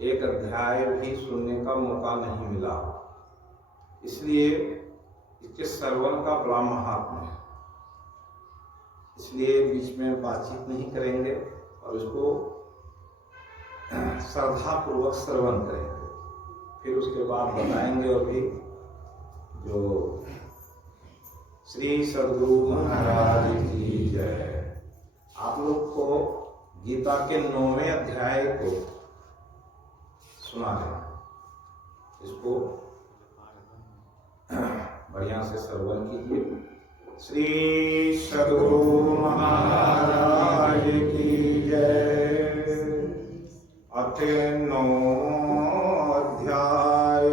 एक अध्याय भी सुनने का मौका नहीं मिला। इसलिए इसके श्रवण का बड़ा महात्म्य है। इसलिए बीच में बातचीत नहीं करेंगे और इसको श्रद्धापूर्वक श्रवण करेंगे। फिर उसके बाद बताएंगे। और भी जो श्री सद्गुरु महाराज की जय। आप लोग को गीता के 9वें अध्याय को सुना रहे हैं। इसको बढ़िया से श्रवण कीजिए। श्री सद्गुरु महाराज की जय। अथ 9 अध्याय।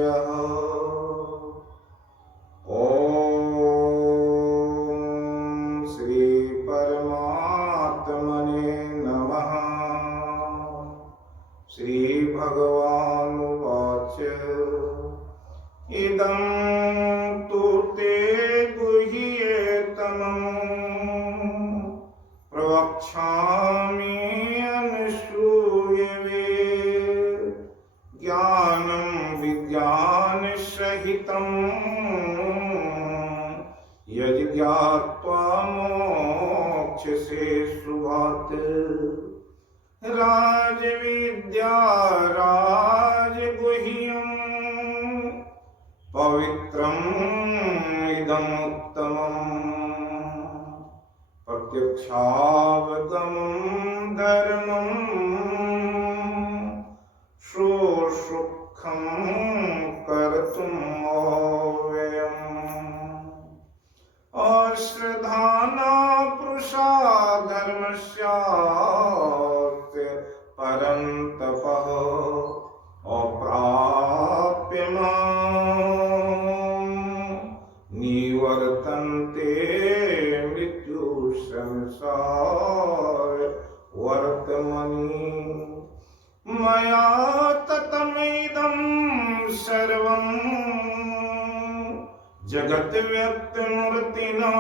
ओम श्री परमात्मने नमः। श्री भगवानुवाच इदं तु ते गुह्यतमं प्रवक्ष्यामि अनुसूयवे। ज्ञानं विज्ञानसहितं यज्ञात्वा मोक्ष्यसे शुभात्। राजविद्या राजगुह्यम् पवित्रम् इदमुत्तमम्। प्रत्यक्षावगमम् धर्मम् सुखम् कर्तुम् अव्ययम्। अश्रद्धाना पुरुषा धर्मस्यास्य परन्तपः अप्राप्य माम् निवर्तन्ते मृत्यु संसार वर्तमनि। मया ततमिदं सर्वं जगत् व्यक्तमूर्तिना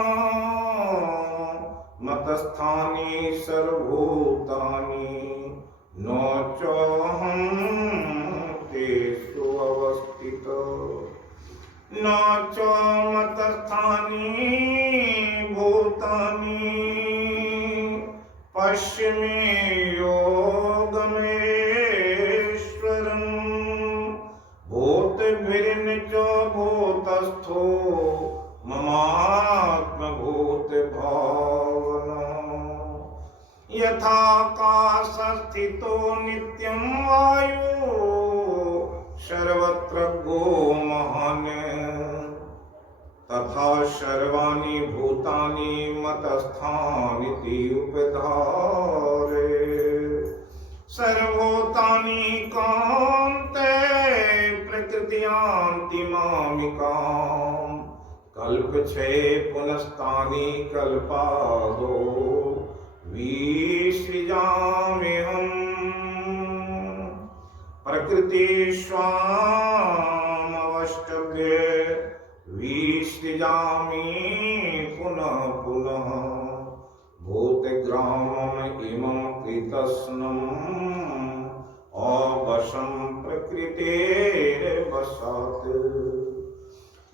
मतस्थानि सर्वभूतानि न चोऽहं तेषु अवस्थितो। न च मतस्थानि भूतानि पश्य मे योगमेश्वरम्। भूतभिर्न च भूतस्थो ममात्मभूतभावना। यथाकाशस्थितो नित्यं वायु सर्वत्र गो महान्। तथा सर्वाणि भूतानि मतस्थानिति उपधारे। सर्वभूतानि कान्ते प्रकृत्यान्ति मामिकाम्। कल्पक्षये पुनस्तानि कल्पादो विसृजाम्यहम्। प्रकृतिस्वामवष्टभ्य विसृजामि पुनः पुनः। भूतग्रामम् इमं कृतस्नम् अवशं प्रकृतेर्वशात्।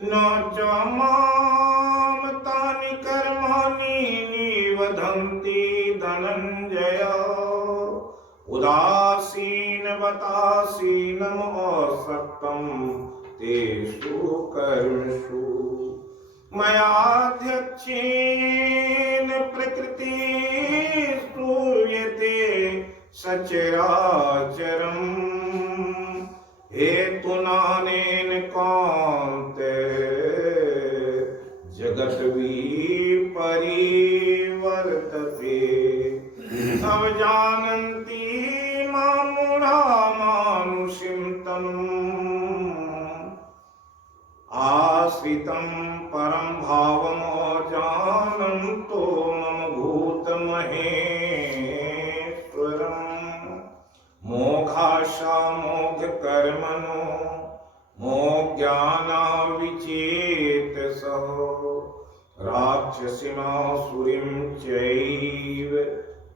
न च मां तानि कर्माणि निबध्नन्ति धनञ्जय। उदासीनवदासीनम् असक्तं तेषु कर्मसु। मयाध्यक्षेण प्रकृतिः स्तूयते सचराचरम्। हेतुनानेन कान्ते जगत् विपरिवर्तते। अवजानन्ति मां मूढा मानुषीं तनुम्। आश्रितं परं भावम् अजानन्तो मम भूतमहेश्वरम्। मोक्षामोक्षकर्मणो मोज्ञानाविचेतसः। राक्षसीमासुरीं चैव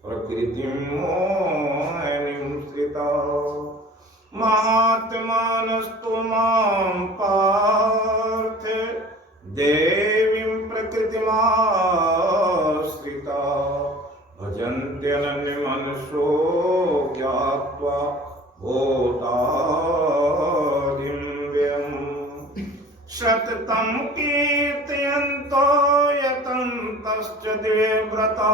प्रकृतिं मोहिनीं श्रिता। महात्मानस्तु मां पार्थ देवीं प्रकृतिमाश्रिता भजन्त्यनन्यमनसो ज्ञात्वा भूतादिं व्यम् सततं कीर्तयन्तो यतन्तश्च देवव्रता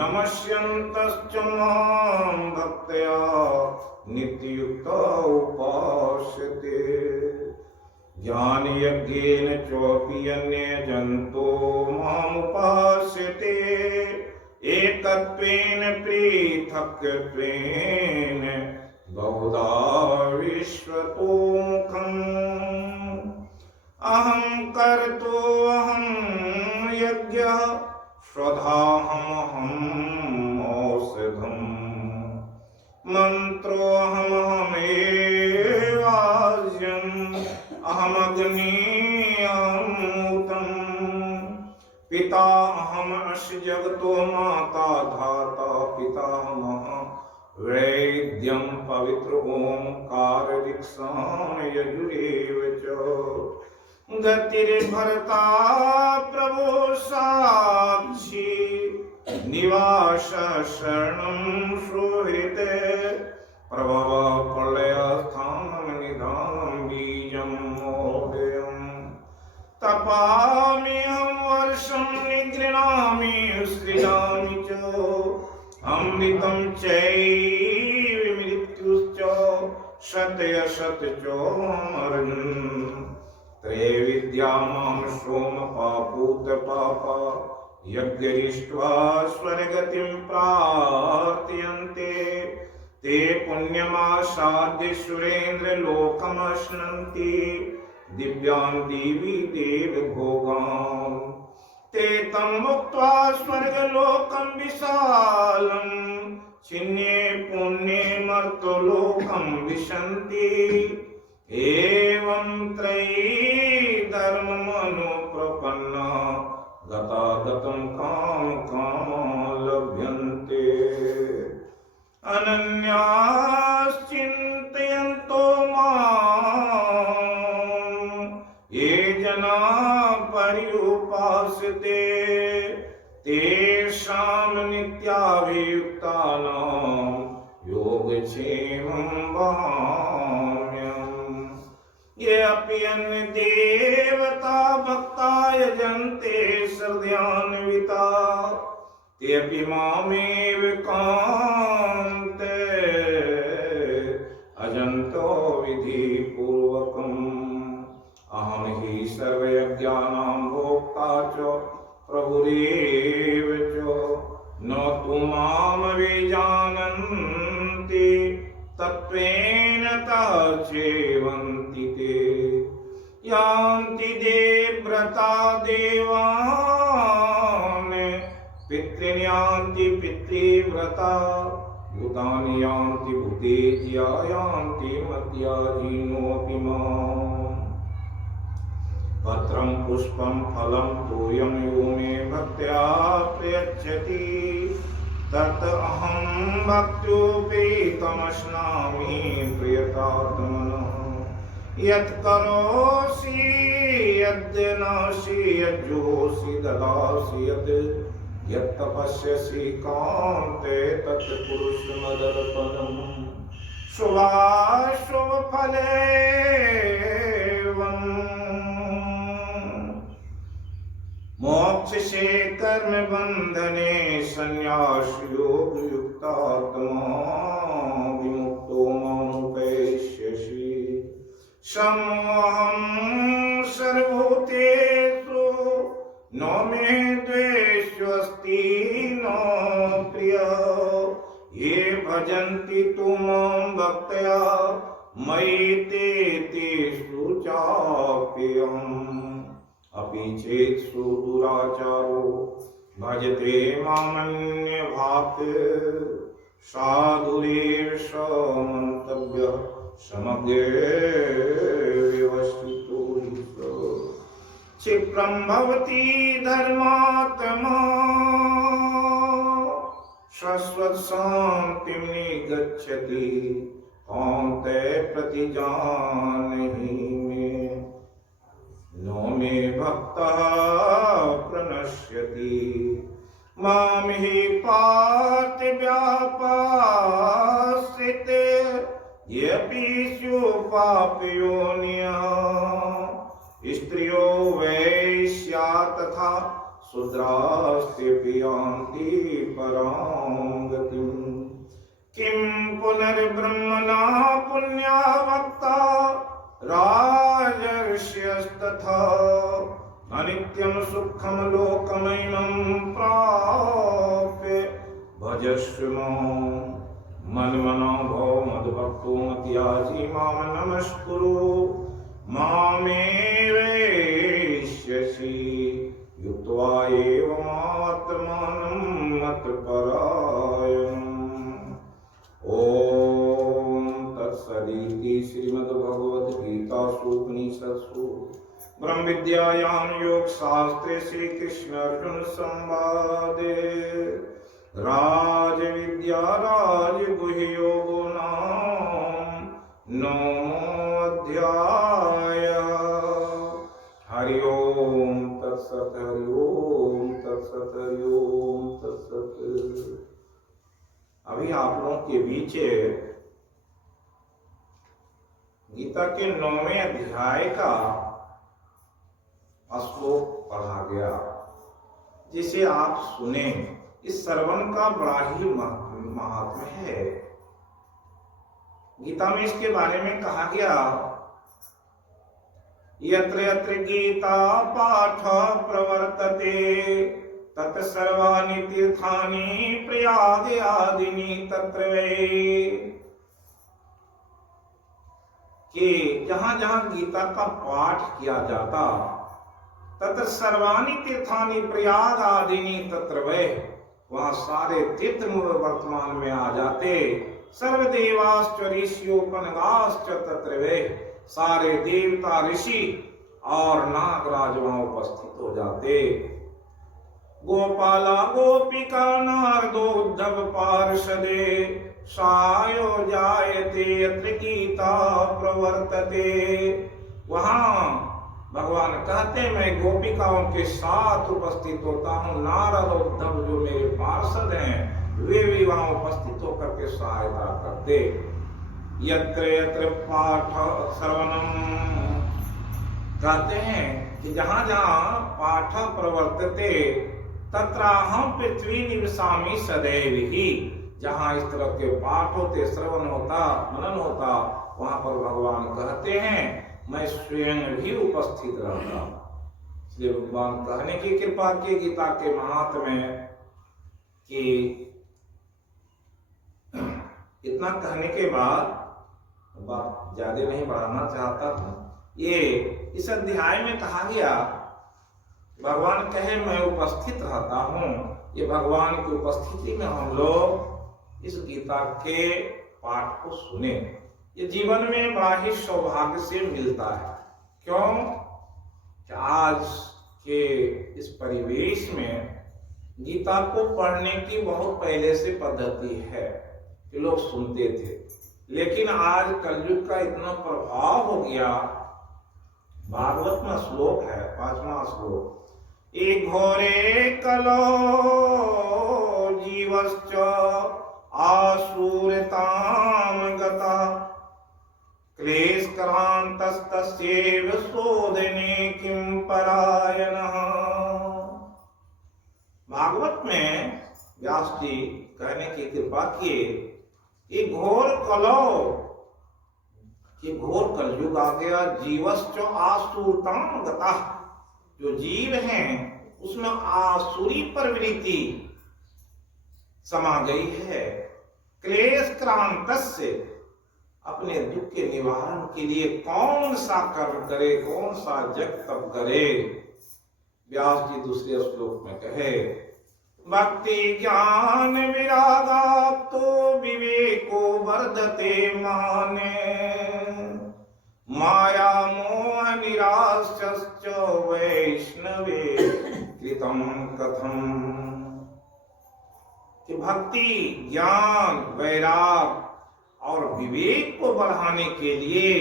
नमस्यन्तश्च मां भक्त्या नित्ययुक्ता उपास्यते ज्ञानयज्ञेन चोऽपि अन्ये जन्तो मामुपास्यते एकत्वेन पृथक्त्वेन बहुधा विश्वतोमुखम् अहं कर्तो अहं यज्ञः स्वधाहमहम् औषधम् मन्त्रोऽहमहमेवाज्यम् अहमग्निमूतम् पिता अहमस्य जगतो माता धाता पितामहः वैद्यं पवित्र ओंकार ऋक्साण यजुरेव च गतिर्भर्ता प्रभो साक्षी निवास शरणं सुहृते प्रभव प्रलयस्थानं निधानं बीजं मोदयम् तपाम्यहं वर्षं निगृह्णामि सृजामि च अमृतं चैव मृत्युश्च सत्यसत्यचोऽमरन् त्रैविद्या मां सोमपापूतपापा यज्ञरिष्ट्वा स्वर्गतिं प्रार्थयन्ते ते पुण्यमासाद्य सुरेन्द्रलोकमश्नन्ति दिव्यां दिवि देवभोगान् ते तं मुक्त्वा स्वर्गलोकं विशालं छिन्ने पुण्ये मर्त्यलोकं विशन्ति एवं त्रयी धर्ममनुप्रपन्ना गतागतं कामकामा लभ्यन्ते अनन्याश्चिन्तयन्तो मां ये जना पर्युपासते तेषां नित्याभियुक्तानां योगक्षेमं वहाम्यहम् ये अपि अन्य देवता भक्ता यजन्ते श्रद्धयान्विता ते अपि मामेव कान्ते अजन्तो विधिपूर्वकम् अहं हि सर्वयज्ञानां भोक्ता च प्रभुरेव च न तु मां विजानन्ति तत्त्वेन तः चेवन्ति ते यान्ति देवव्रता देवान् पितॄन् यान्ति पितृव्रता भूतानि यान्ति भूतेज्या यान्ति मद्याजीनोऽपि माम् पत्रं पुष्पं फलं तोयं यो मे भक्त्या प्रयच्छति तत् अहं भक्त्योपेतमश्नामि प्रियतात्मनः यत् करोषि यद्नासि यज्जोषि ददासि यत् तपस्यसि कान्ते तत् कुरुष्व मदर्पणम् शुभाशुभफलेवम् मोक्ष से कर्म बंधने संन्यास योग युक्तात्मा विमुक्तो मामुपैष्यसि समोहं सर्वभूतेषु न मे द्वेष्यस्ति न प्रियः ये भजन्ति तु मां भक्त्या मयि ते तेषु चाप्यहम् अपि चेत्सु दुराचारो भजते मामन्यभाक् साधुरेव समन्तव्यः समग्रव्यवस्थितो क्षिप्रं भवति धर्मात्मा शाश्वतशान्तिं निगच्छति कौन्तेय प्रतिजानहि मे। नो मे भक्तः प्रणश्यति मां हि पार्थ व्यापाश्रिते येऽपि स्युः पापयोनिः। स्त्रियो वैश्या तथा शूद्रास्तेऽपि यान्ति परां गतिम्। किं पुनर्ब्रह्मणा पुण्यवक्ता राजर्षयस्तथा अनित्यं सुखं लोकमयं प्राप्य भजस्व माम्। मन्मनो भव मद्भक्तो मत्याजी मां नमस्कुरु मामे वैष्यसि युक्त्वा एवमात्मानं मत्परायणम्। ओम तत्सदिति श्रीमद्भगवद्गीतासु उपनिषत्सु ब्रह्म विद्यायां योग शास्त्रे श्री कृष्ण अर्जुन संवादे राज विद्या राजगुह्य योगो नाम नवमोऽध्यायः। हरि ओम तत्सत् हरि ओम तत्सत् हरि ओम तत्सत्। अभी आप लोगों के बीच गीता के 9वें अध्याय का श्लोक पढ़ा गया, जिसे आप सुने। इस श्रवण का बड़ा ही महात्म्य है। गीता में इसके बारे में कहा गया, यत्र यत्र गीता पाठ प्रवर्तते तत् सर्वाणि तीर्थानि प्रयागयादीनि तत्र वै। कि जहां जहां गीता का पाठ किया जाता तत्र सर्वाणि तीर्थानि प्रयागादीनि तत्र वै, वहां सारे तीर्थ वर्तमान में आ जाते। सर्वदेवाश्च ऋषियोपनगाश्च तत्र वै, सारे देवता ऋषि और नागराज वहां उपस्थित हो जाते। गोपाला गोपिका नारदोद्धव पार्षदे सायो जायते यत्र गीता प्रवर्तते। वहां भगवान कहते मैं गोपिकाओं के साथ उपस्थित होता हूँ। नारद उद्धव जो मेरे पार्षद हैं वे भी वहां उपस्थित होकर के सहायता करते। यत्र यत्र पाठ श्रवणम, कहते हैं कि जहां जहां पाठ प्रवर्तते तत्राहं पृथ्वी निवसामि सदैव ही। जहां इस तरह के पाठ होते, श्रवण होता, मनन होता, वहां पर भगवान कहते हैं मैं स्वयं भी उपस्थित रहता। इसलिए भगवान कहने की कृपा की गीता के महात्म्य कि इतना कहने के बाद बात ज्यादा नहीं बढ़ाना चाहता था। ये इस अध्याय में कहा गया, भगवान कहे मैं उपस्थित रहता हूँ। ये भगवान की उपस्थिति में हम लोग इस गीता के पाठ को सुने। ये जीवन में बड़ा ही सौभाग्य से मिलता है। क्यों कि आज के इस परिवेश में गीता को पढ़ने की बहुत पहले से पद्धति है कि लोग सुनते थे, लेकिन आज कलयुग का इतना प्रभाव हो गया। भागवत में श्लोक है, 5वां श्लोक, एक घोरे कलो जीवश्च आशूरताम गता क्लेशक्रान्तस्तस्यैव शोधने किं परायणः। भागवत में व्यास जी कहने की कृपा किए कि घोर कलयुग आ गया। जीवश्च आसुरताम गता, जो जीव हैं उसमें आसुरी प्रवृत्ति समा गई है। क्लेश क्रांतस्य, अपने दुख के निवारण के लिए कौन सा कर्म करे, कौन सा जप तप करे। व्यास जी दूसरे श्लोक में कहे, भक्ति ज्ञान विरागाप्तो विवेको वर्धते माने माया मोह निराश्च वैष्णवे कृतं कथम। कि भक्ति ज्ञान वैराग और विवेक को बढ़ाने के लिए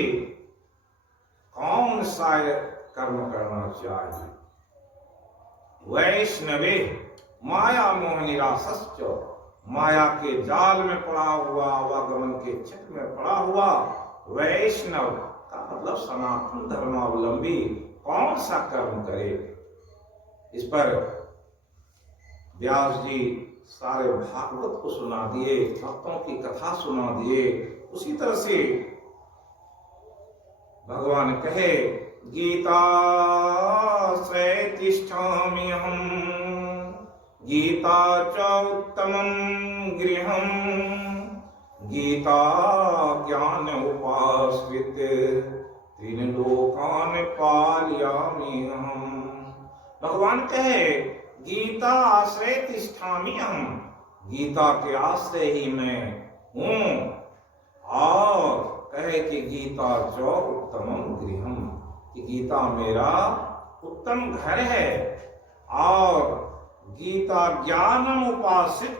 कौन सा कर्म करना चाहिए? वैष्णवे माया मोह निरासश्च, माया के जाल में पड़ा हुआ, आवागमन के चक्र में पड़ा हुआ वैष्णव का मतलब सनातन धर्मावलंबी कौन सा कर्म करे? इस पर व्यास जी सारे भागवत को सुना दिए, भक्तों की कथा सुना दिए। उसी तरह से भगवान कहे गीता से तिष्ठामि अहम्, गीता च उत्तमं गृहम्, गीता ज्ञान उपाश्रित तीन लोकान पालयामि अहम्। भगवान कहे गीता आश्रय तिष्ठामि अहम्, गीता के आश्रय ही मैं हूं। और कहे कि गीता जो उत्तमम गृहम, कि गीता मेरा उत्तम घर है। और गीता ज्ञानम उपासित,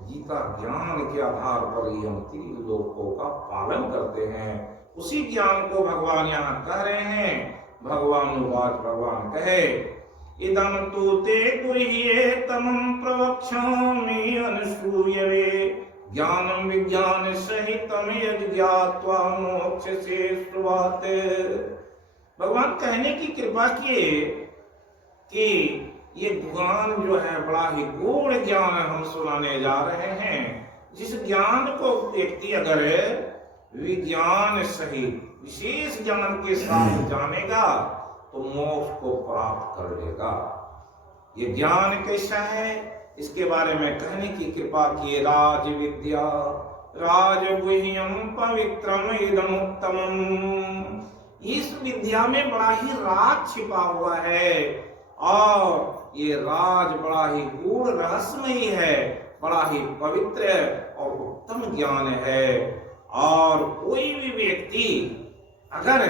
गीता ज्ञान के आधार पर ही हम तीन लोकों का पालन करते हैं। उसी ज्ञान को भगवान यहाँ कह रहे हैं। भगवान उवाच, भगवान कहे इदं तु ते गुह्येतमं प्रवक्ष्यामि अनसूयवे, ज्ञानं विज्ञान सहितं यद् ज्ञात्वा मोक्ष्यसे शुभात्। भगवान कहने की कृपा किए कि ये ज्ञान जो है बड़ा ही गूढ़ ज्ञान हम सुनाने जा रहे हैं। जिस ज्ञान को व्यक्ति अगर विज्ञान सहित विशेष ज्ञान के साथ जानेगा तो मोक्ष को प्राप्त कर लेगा। ये ज्ञान कैसा है, इसके बारे में कहने की कृपा की। राज विद्या राजगुह्यम पवित्रम इदम उत्तमम, इस विद्या में बड़ा ही राज छिपा हुआ है और ये राज बड़ा ही गूढ़ रहस्यमयी है, बड़ा ही पवित्र और उत्तम ज्ञान है। और कोई भी व्यक्ति अगर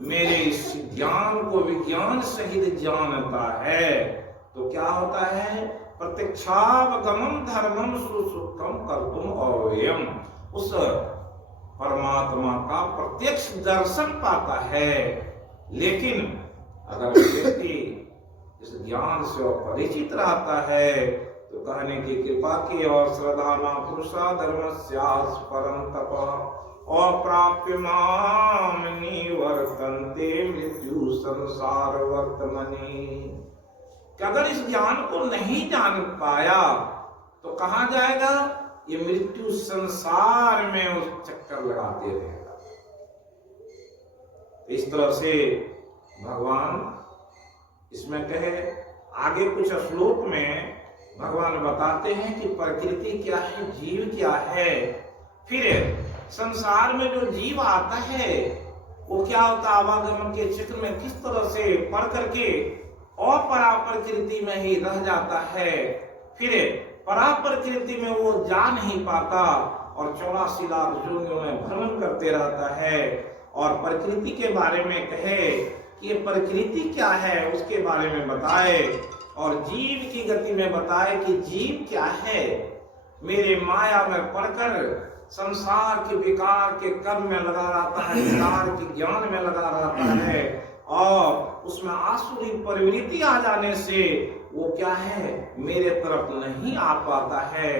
मेरे इस ज्ञान को विज्ञान सहित जानता है तो क्या होता है, प्रत्यक्षावगमं धर्मं सुसुखं कर्तुम अव्ययम्, उस परमात्मा का प्रत्यक्ष दर्शन पाता है। लेकिन अगर व्यक्ति इस ज्ञान से परिचित रहता है तो कहने की कृपा की। और श्रद्धाना पुरुषा धर्मस्यास् परं तपः अप्राप्य माम निवर्तन्ते मृत्यु संसार वर्तमनि। अगर इस ज्ञान को नहीं जान पाया तो कहाँ जाएगा, ये मृत्यु संसार में उस चक्कर लगाते रहेगा। इस तरह से भगवान इसमें कहे। आगे कुछ श्लोक में भगवान बताते हैं कि प्रकृति क्या है, जीव क्या है। फिर संसार में जो जीव आता है वो क्या होता है, आवागमन के चक्र में किस तरह से पढ़ करके अपरा प्रकृति में ही रह जाता है। फिर परा प्रकृति में वो जा नहीं पाता और 84 लाख योनियों में भ्रमण करते रहता है। और प्रकृति के बारे में कहे कि ये प्रकृति क्या है उसके बारे में बताए, और जीव की गति में बताए कि जीव क्या है। मेरे माया में पढ़कर संसार के विकार के कर्म में लगा रहता है, विकार के ज्ञान में लगा रहता है, और उसमें आसुरी प्रवृत्ति आ जाने से वो क्या है, मेरे तरफ नहीं आ पाता है।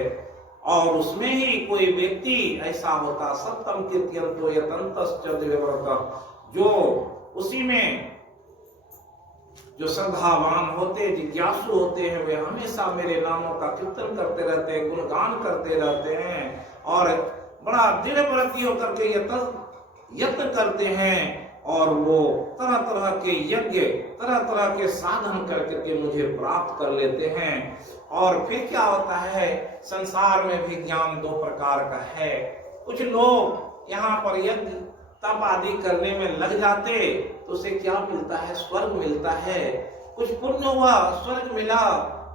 और उसमें ही कोई व्यक्ति ऐसा होता, सत्यम कीर्तयन्तो यतन्तश्च देवव्रतः, जो उसी में जो श्रद्धावान होते, जिज्ञासु होते हैं, वे हमेशा मेरे नामों का कीर्तन करते रहते हैं, गुणगान करते रहते हैं और बड़ा दृढ़व्रती होकर के यत्न करते हैं। और वो तरह तरह के यज्ञ, तरह तरह के साधन करके मुझे प्राप्त कर लेते हैं। और फिर क्या होता है, संसार में भी ज्ञान दो प्रकार का है। कुछ लोग यहाँ पर यज्ञ तप आदि करने में लग जाते तो उसे क्या मिलता है, स्वर्ग मिलता है। कुछ पुण्य हुआ, स्वर्ग मिला,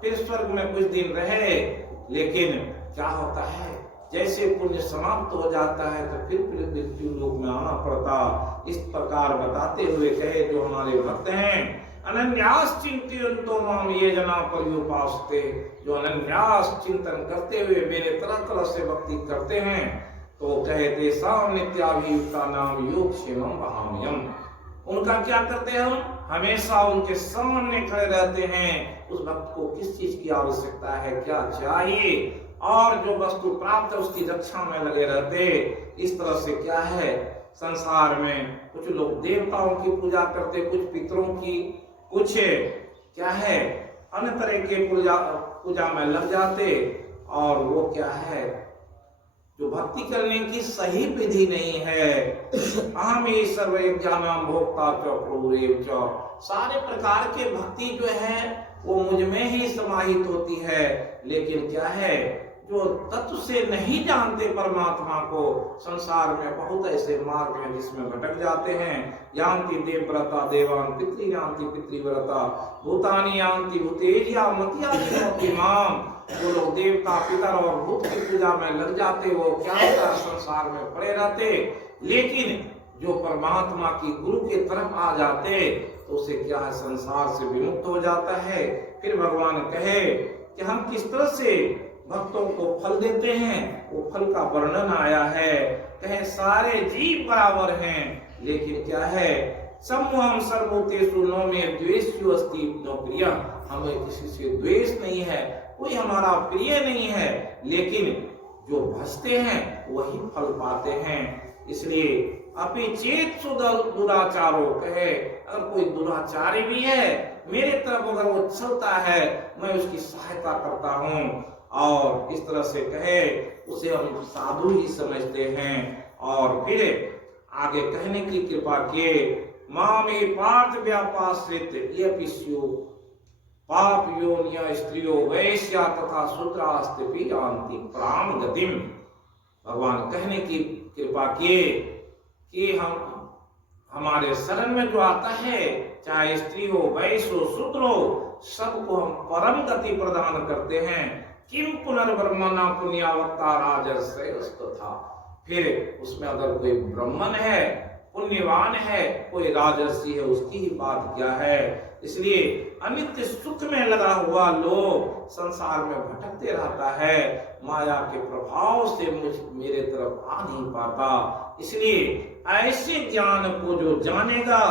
फिर स्वर्ग में कुछ दिन रहे। लेकिन क्या होता है, जैसे पुण्य समाप्त हो जाता है तो फिर मृत्यु लोक में आना पड़ता। इस प्रकार बताते हुए कहे, जो हमारे भक्त हैं अनन्यास चिंतयन्तो माम ये जना पर्युपासते, जो अनन्यास चिंतन करते हुए मेरे तरह तरह से भक्ति करते हैं तो कहते साम नित्याभियुक्ता नाम योग क्षेमम वहाम्यम। उनका क्या करते हैं हम? हमेशा उनके सामने खड़े रहते हैं। उस भक्त को किस चीज की आवश्यकता है, क्या चाहिए, और जो वस्तु प्राप्त है उसकी रक्षा में लगे रहते। इस तरह से क्या है, संसार में कुछ लोग देवताओं की पूजा करते, कुछ पितरों की, कुछ क्या है अन्य तरह के पूजा में लग जाते। और वो क्या है, जो भक्ति करने की सही विधि नहीं है। अहम ये सर्व ज्ञानाम भोक्ता च प्रभुरेव च। सारे प्रकार के भक्ति जो है वो मुझ में ही समाहित होती है। लेकिन क्या है, जो तत्व से नहीं जानते परमात्मा को, संसार में बहुत ऐसे मार्ग हैं जिसमें भटक जाते हैं। यान्ति देवव्रता देवान पितृ यान्ति पितृव्रता भूतानि यान्ति भूतेज्या मतिया माम। वो लोग देवता पितर और भूत की पूजा में लग जाते, वो क्या होता है, संसार में पड़े रहते। लेकिन जो परमात्मा की गुरु के तरफ आ जाते तो उसे क्या है, संसार से विमुक्त हो जाता है। फिर भगवान कहे कि हम किस तरह से भक्तों को फल देते हैं, वो फल का वर्णन आया है। कहे सारे जीव बराबर हैं, लेकिन क्या है, समूहम सर्वभूतेषु नो मे द्वेष्यो अस्ति नो प्रिय। हमें किसी से द्वेष नहीं है, कोई हमारा प्रिय नहीं है, लेकिन जो भजते हैं वही फल पाते हैं। इसलिए अपि चेत दुराचारो, कहे अगर कोई दुराचारी भी है, मेरे तरफ अगर वो चलता है, मैं उसकी सहायता करता हूँ। और इस तरह से कहे उसे हम साधु ही समझते हैं। और फिर आगे कहने की कृपा किए, मामे पार्थ व्यापाश्रित ये पिस्यो पाप योनिया स्त्रियो वैश्या तथा शूद्रास्ति जानती प्राण गतिम। भगवान कहने की कृपा किए कि हम हमारे शरण में जो आता है, चाहे स्त्री हो, वैश्य हो, शूद्र हो, सबको हम परम गति प्रदान करते हैं। किम पुनर्ब्रह्मणा पुण्यावक्ता राजर्षयस्तु था। फिर उसमें अगर कोई ब्राह्मण है, पुण्यवान है, कोई राजर्षि है, उसकी ही बात क्या है। इसलिए अनित्य सुख में लगा हुआ लोग संसार में भटकते रहता है, माया के प्रभाव से मेरे तरफ आ नहीं पाता। इसलिए ऐसे ज्ञान को जो जानेगा,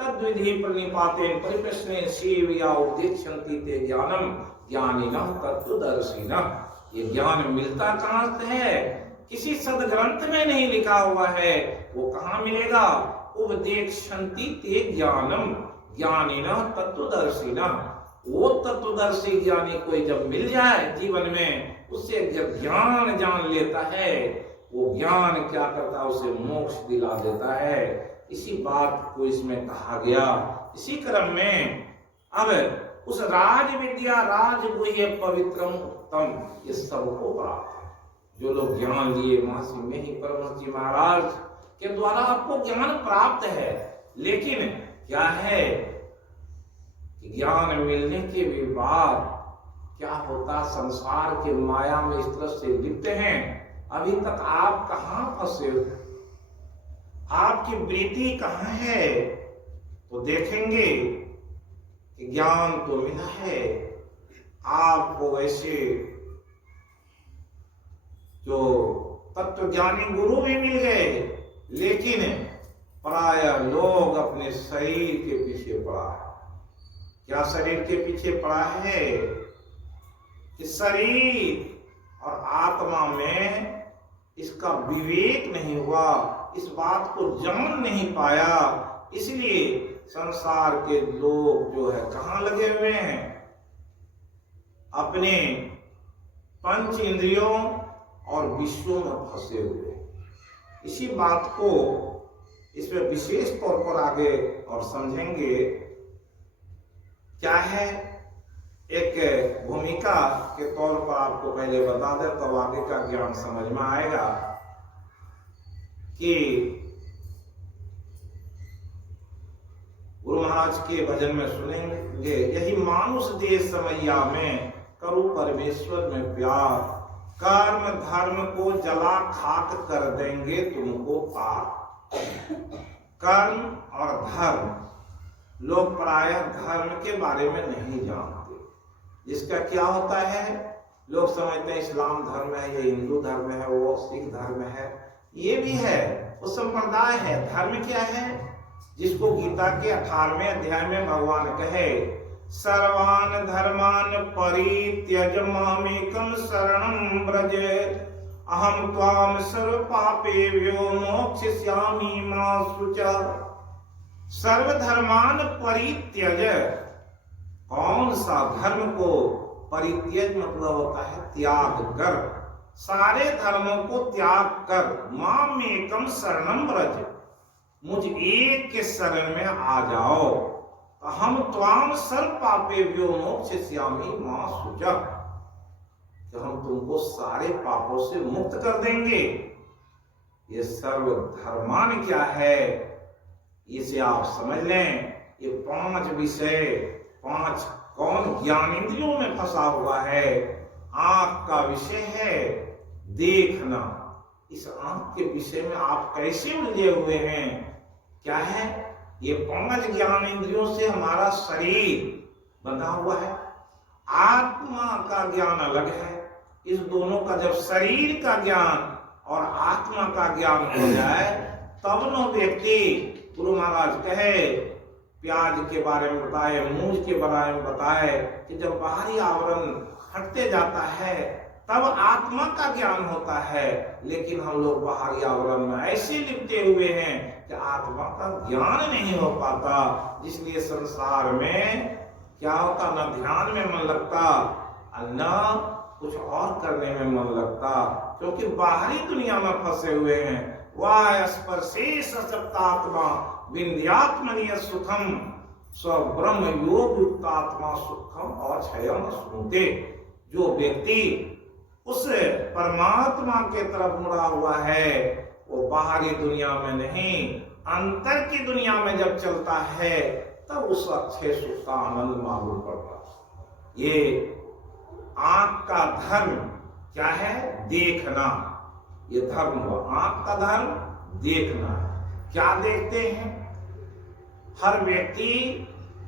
तद विधि प्रणिपाते परिप्रश्ने सेवया उपदेक्षन्ति ते ज्ञानम ज्ञानिनः तत्त्वदर्शिनः। ये ज्ञान मिलता कहाँ से है? किसी सदग्रंथ में नहीं लिखा हुआ है। वो कहाँ मिलेगा? उपदेक्षन्ति ते ज्ञानम ज्ञानिनः तत्त्वदर्शिनः। वो तत्वदर्शी ज्ञानी कोई जब मिल जाए जीवन में, उससे जब ज्ञान जान लेता है, वो ज्ञान क्या करता है, उसे मोक्ष दिला देता है। इसी बात को इसमें कहा गया। इसी क्रम में अब उस राज विद्या राजगुह्य पवित्रम उत्तम, ये सबको प्राप्त है। जो लोग ज्ञान लिए, महर्षि में ही परमहंस जी महाराज के द्वारा आपको ज्ञान प्राप्त है। लेकिन क्या है, ज्ञान मिलने के भी बाद क्या होता, संसार के माया में इस तरह से लिप्त हैं, अभी तक आप कहाँ फंसे हो, आपकी वृत्ति कहाँ है। तो देखेंगे कि ज्ञान तो मिला है आपको, वैसे जो तत्वज्ञानी गुरु भी मिल गए, लेकिन प्राय लोग अपने शरीर के पीछे पड़ा है। क्या शरीर के पीछे पड़ा है? कि शरीर और आत्मा में इसका विवेक नहीं हुआ, इस बात को जान नहीं पाया। इसलिए संसार के लोग जो है कहाँ लगे हुए हैं? अपने पंच इंद्रियों और विषयों में फंसे हुए। इसी बात को इसमें विशेष तौर पर आगे और समझेंगे। क्या है, एक भूमिका के तौर पर आपको पहले बता दे, तब आगे का ज्ञान समझ में आएगा। कि गुरु महाराज के भजन में सुनेंगे, यही मानुष देश समैया में करो परमेश्वर में प्यार, कर्म धर्म को जला खाक कर देंगे तुमको पार। कर्म और धर्म, लोग प्रायः धर्म के बारे में नहीं जानते। जिसका क्या होता है, लोग समझते हैं इस्लाम धर्म है, ये हिंदू धर्म है, वो सिख धर्म है, ये भी है, वो संप्रदाय है। धर्म क्या है? जिसको गीता के 18वें अध्याय में भगवान कहे, सर्वान धर्मान परित्यज मामेकम शरणं व्रज अहम त्वाम सर्व पापेभ्यो मोक्षयिष्यामि मा शुचा। सर्वधर्मान परित्यज, कौन सा धर्म को परित्यज मतलब होता है त्याग कर, सारे धर्मों को त्याग कर, मामेकम शरणं व्रज, मुझ एक के शरण में आ जाओ, हम त्वाम सर्व पापेभ्यो मोक्षयिष्यामि मा शुचा, तो हम तुमको सारे पापों से मुक्त कर देंगे। ये सर्व धर्मान क्या है, इसे आप समझ लें। ये 5 विषय, 5 कौन ज्ञान इंद्रियों में फंसा हुआ है। आंख का विषय है देखना, इस आंख के विषय में आप कैसे उलझे हुए हैं? क्या है? ये 5 ज्ञान इंद्रियों से हमारा शरीर बंधा हुआ है, आत्मा का ज्ञान अलग है। इस दोनों का जब शरीर का ज्ञान और आत्मा का ज्ञान हो जाए तब न व्यक्ति, गुरु महाराज कहे, प्याज के बारे में बताए, मूंज के बारे में बताए कि जब बाहरी आवरण हटते जाता है तब आत्मा का ज्ञान होता है। लेकिन हम लोग बाहरी आवरण में ऐसे लिपटे हुए हैं कि आत्मा का ज्ञान नहीं हो पाता। इसलिए संसार में क्या होता, न ध्यान में मन लगता, न कुछ और करने में मन लगता, क्योंकि बाहरी दुनिया में फंसे हुए हैं। वाह स्पर्शे सशक्तात्मा विंध्यात्मनीय सुखम स्व ब्रह्म योग युक्तात्मा सुखम और क्षयम स्मृते। जो व्यक्ति उस परमात्मा के तरफ मुड़ा हुआ है वो बाहरी दुनिया में नहीं, अंतर की दुनिया में जब चलता है तब उस अच्छे सुख का आनंद मालूम पड़ता। ये आंख का धर्म क्या है? देखना। ये धर्म हुआ, आंख का धर्म देखना है। क्या देखते हैं? हर व्यक्ति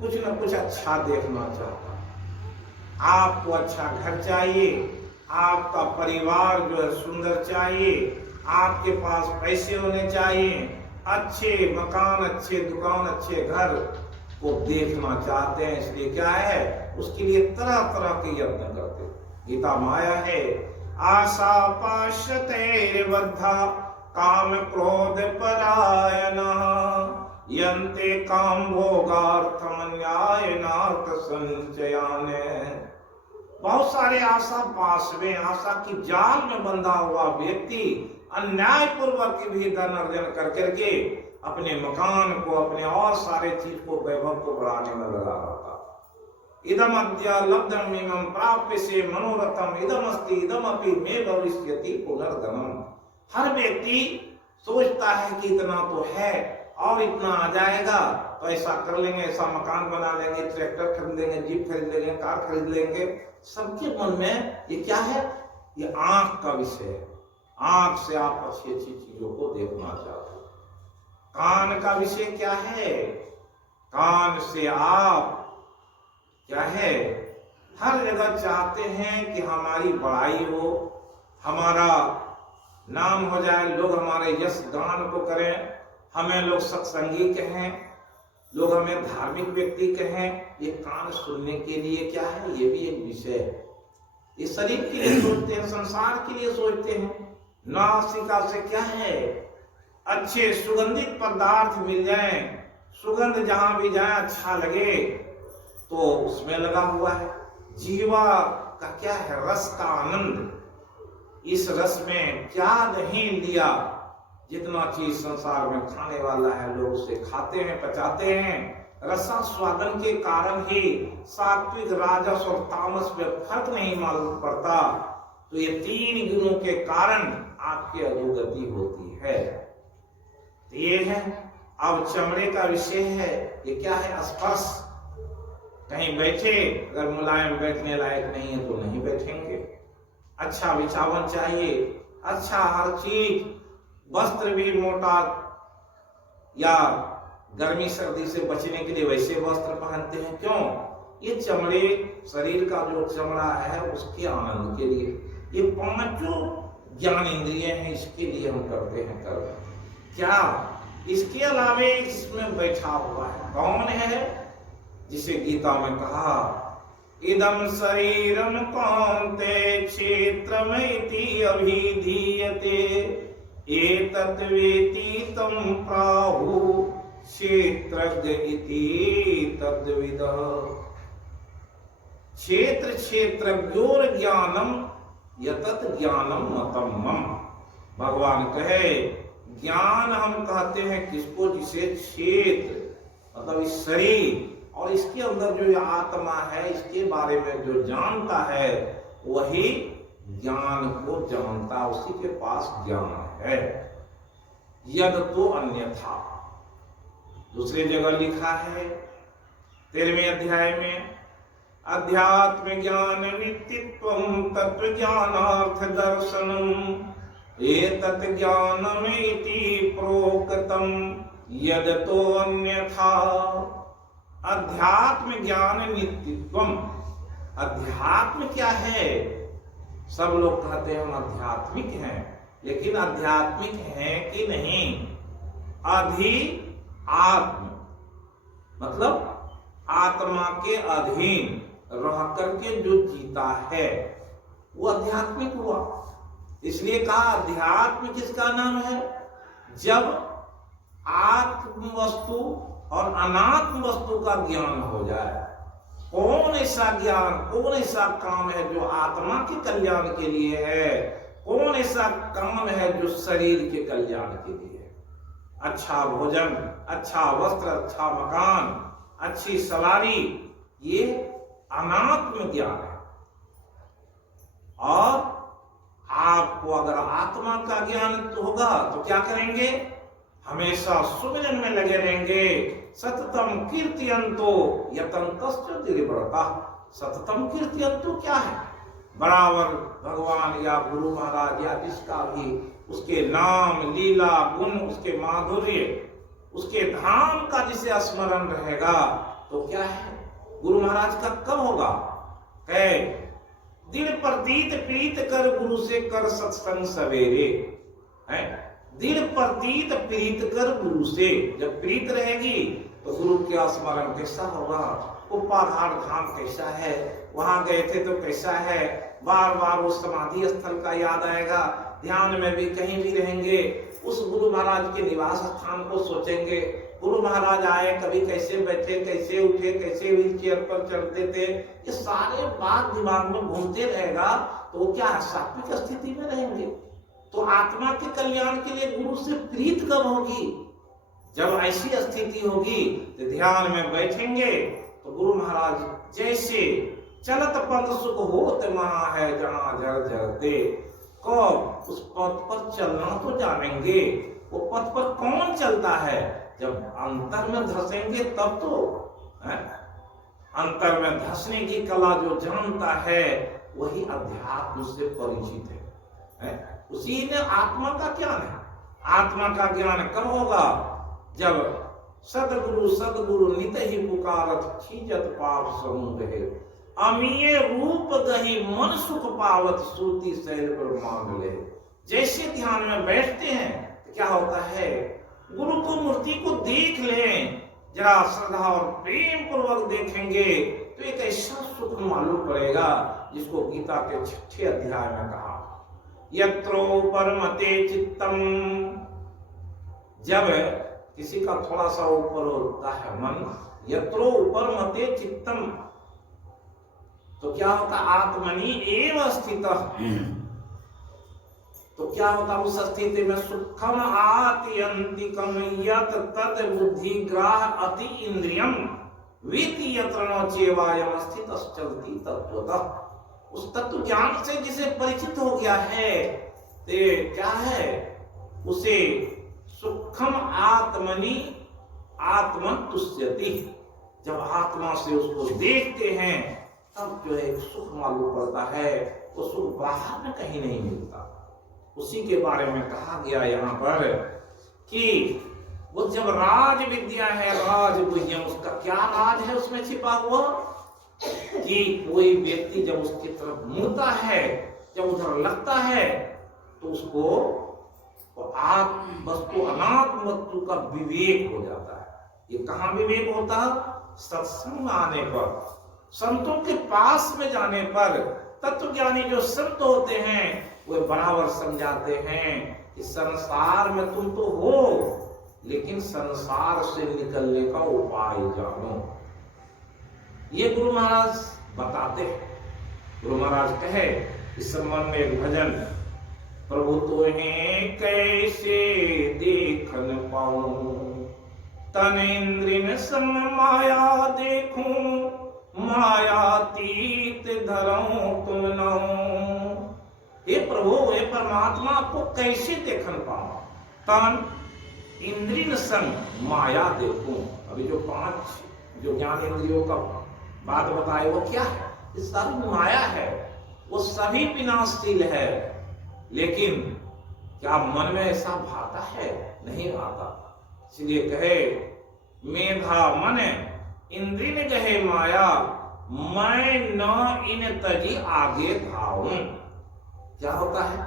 कुछ न कुछ अच्छा देखना चाहता है। आपको अच्छा घर चाहिए, आपका परिवार जो है सुंदर चाहिए, आपके पास पैसे होने चाहिए, अच्छे मकान, अच्छे दुकान, अच्छे घर को देखना चाहते हैं। इसलिए क्या है, उसके लिए तरह तरह के यत्न करते हैं। गीता माया है, आशा पाशते बद्धा काम क्रोध परायणा यन्ते काम भोगार्थम अन्यायनार्थ संचयाने। बहुत सारे आशा पास में, आशा की जाल में बंधा हुआ व्यक्ति अन्याय पूर्वक भी धन अर्जन कर करके अपने मकान को, अपने और सारे चीज को, वैभव को बढ़ाने में लगा रहता। इदम अद्य लब्धम इमं प्राप्य से मनोरथम इदम अस्ति इदम अपि मे भविष्यति पुनर्धनम। हर व्यक्ति सोचता है कि इतना तो है और इतना आ जाएगा तो ऐसा कर लेंगे, ऐसा मकान बना लेंगे, ट्रैक्टर खरीद लेंगे, जीप खरीद लेंगे, कार खरीद लेंगे। सबके मन में ये क्या है? ये आंख का विषय है। आंख से आप अच्छी अच्छी चीजों को देखना चाहते हो। कान का विषय क्या है? कान से आप क्या है, हर जगह चाहते हैं कि हमारी बड़ाई हो, हमारा नाम हो जाए, लोग हमारे यश गान को करें, हमें लोग सत्संगी कहें, लोग हमें धार्मिक व्यक्ति कहें। ये कान सुनने के लिए क्या है? ये भी एक विषय है। ये शरीर के लिए सोचते हैं, संसार के लिए सोचते हैं। नासिका से क्या है? अच्छे सुगंधित पदार्थ मिल जाएं, सुगंध जहां भी जाए अच्छा लगे तो उसमें लगा हुआ है। जीवा का क्या है? रस का आनंद। इस रस में क्या नहीं लिया, जितना चीज संसार में खाने वाला है लोग उसे खाते हैं, पचाते हैं। रसास्वादन के कारण ही सात्विक, राजस और तामस में फर्क नहीं मालूम पड़ता। तो ये 3 गुणों के कारण आपकी अधोगति होती है। तो ये है। अब चमड़े का विषय है, ये क्या है? स्पर्श। कहीं बैठे, अगर मुलायम बैठने लायक नहीं है तो नहीं बैठेंगे। अच्छा बिछावन चाहिए, अच्छा हर चीज, वस्त्र भी मोटा या गर्मी सर्दी से बचने के लिए वैसे वस्त्र पहनते हैं। क्यों? ये चमड़े, शरीर का जो चमड़ा है उसके आनंद के लिए। ये 5 ज्ञान इंद्रिय है, इसके लिए हम करते हैं कर्म। क्या इसके अलावे इसमें बैठा हुआ है कौन है? जिसे गीता में कहा इदम शरीरम कौन्तेय क्षेत्रमिति अभिधीयते एतत् वेति तं प्राहु क्षेत्रज्ञ इति तद्विदः। क्षेत्र क्षेत्रज्ञोर ज्ञानम यतत ज्ञानम मतम मम। भगवान कहे ज्ञान हम कहते हैं किसको? जिसे क्षेत्र मतलब इस शरीर और इसके अंदर जो आत्मा है इसके बारे में जो जानता है वही ज्ञान को जानता, उसी के पास ज्ञान है। यद तो अन्यथा दूसरी जगह लिखा है 13वें अध्याय में अध्यात्म ज्ञान नित्यत्वं तत्व ज्ञानार्थ दर्शनम एतत् ज्ञानमिति प्रोक्तम यद तो अन्यथा। अध्यात्म ज्ञान नित्यत्वम, अध्यात्म क्या है? सब लोग कहते हैं हम आध्यात्मिक हैं, लेकिन आध्यात्मिक हैं कि नहीं? अधि आत्म मतलब आत्मा के अधीन रह करके जो जीता है वो आध्यात्मिक हुआ। इसलिए कहा अध्यात्म किसका नाम है? जब आत्म वस्तु और अनात्म वस्तु का ज्ञान हो जाए। कौन ऐसा ज्ञान, कौन ऐसा काम है जो आत्मा के कल्याण के लिए है? कौन ऐसा काम है जो शरीर के कल्याण के लिए है? अच्छा भोजन, अच्छा वस्त्र, अच्छा मकान, अच्छी सवारी, ये अनात्म ज्ञान है। और आपको अगर आत्मा का ज्ञान होगा तो क्या करेंगे? हमेशा सुमिरन में लगे रहेंगे। सततम कीर्तयन्तो यतन्तश्च दिव्यव्रता। सततम कीर्तयन्तो क्या है? बराबर भगवान या गुरु महाराज या जिसका भी उसके नाम, लीला, गुण, उसके माधुर्य, उसके धाम का जिसे स्मरण रहेगा तो क्या है? गुरु महाराज का कब होगा? है दिल प्रतीत प्रीत कर गुरु से कर सत्संग सवेरे। है दिल प्रतीत प्रीत कर गुरु से, जब प्रीत रहेगी तो गुरु का स्मरण कैसा होगा? उपाधार धाम कैसा है? वहां गए थे तो कैसा है? बार बार उस समाधि स्थल का याद आएगा। ध्यान में भी कहीं भी रहेंगे उस गुरु महाराज के निवास स्थान को सोचेंगे। गुरु महाराज आए, कभी कैसे बैठे, कैसे उठे, कैसे व्हील चेयर पर चलते थे, ये सारे बात दिमाग में घूमते रहेगा तो वो क्या सात्विक स्थिति में रहेंगे। तो आत्मा के कल्याण के लिए गुरु से प्रीत कब होगी? जब ऐसी स्थिति होगी तो ध्यान में बैठेंगे तो गुरु महाराज जैसे चलत पद सुख होत महा है जहां जर जरते। कब? उस पथ पर चलना तो जानेंगे। वो पथ पर कौन चलता है? जब अंतर में धसेंगे तब तो है? अंतर में धसने की कला जो जानता है वही अध्यात्म से परिचित है? उसी ने आत्मा का ज्ञान है। आत्मा का ज्ञान कब होगा? जब सदगुरु नित ही पुकारत खींचत पाप समुद्र अमीय रूप गही मन सुख पावत सूती शैल पर मांग ले। जैसे ध्यान में बैठते हैं तो क्या होता है? गुरु को मूर्ति को देख लें, जरा श्रद्धा और प्रेम पूर्वक देखेंगे तो एक ऐसा सुख मालूम पड़ेगा जिसको गीता के 6ठे अध्याय में कहा यत्रो परमते चित्तम। जब किसी का थोड़ा सा ऊपर होता है मन, यत्रो उपरमते चित्तम, तो क्या होता? आत्मनि एव स्थितः। तो क्या होता? उस स्थिति में सुखम आत्यंतिकम यत तद बुद्धि ग्राह अति इंद्रियम वीति यत्र न चेवायम स्थितश्चलति तत्वतः। उस तत्व ज्ञान से जिसे परिचित हो गया है ते क्या है? उसे सुखम आत्मनि आत्मन तुष्यति। जब आत्मा से उसको देखते हैं तब जो है सुख मालूम पड़ता है। वो सुख बाहर में कहीं नहीं मिलता। उसी के बारे में कहा गया यहाँ पर कि वो जब राज विद्या है, राज गुह्यम, उसका क्या राज है उसमें छिपा हुआ? कि कोई व्यक्ति जब उसकी तरफ मुड़ता है, जब उधर लगता है तो उसको आत्म वस्तु अनात्म वस्तु का विवेक हो जाता है। ये कहाँ विवेक होता है? सत्संग आने पर, संतों के पास में जाने पर तत्वज्ञानी जो संत होते हैं वे बराबर समझाते हैं कि संसार में तुम तो हो, लेकिन संसार से निकलने का उपाय जानो। ये गुरु महाराज बताते हैं। गुरु महाराज कहे इस संबंध में एक भजन, प्रभु तुम्हें कैसे देखन पाऊं, तन इंद्रिय संग माया देखूं, मायातीत धरऊं तुम नऊ। हे प्रभु, हे परमात्मा, आपको कैसे देखन पाऊं, तन इंद्रिय संग माया देखूं। अभी जो 5 जो ज्ञान इंद्रियों का बात बताए वो क्या है? ये सारी माया है, वो सभी विनाशशील है, लेकिन क्या मन में ऐसा भाता है? नहीं आता। इसलिए कहे मेधा मन इंद्रिय गहे माया, मैं न इन तजी आगे धाऊं। क्या होता है?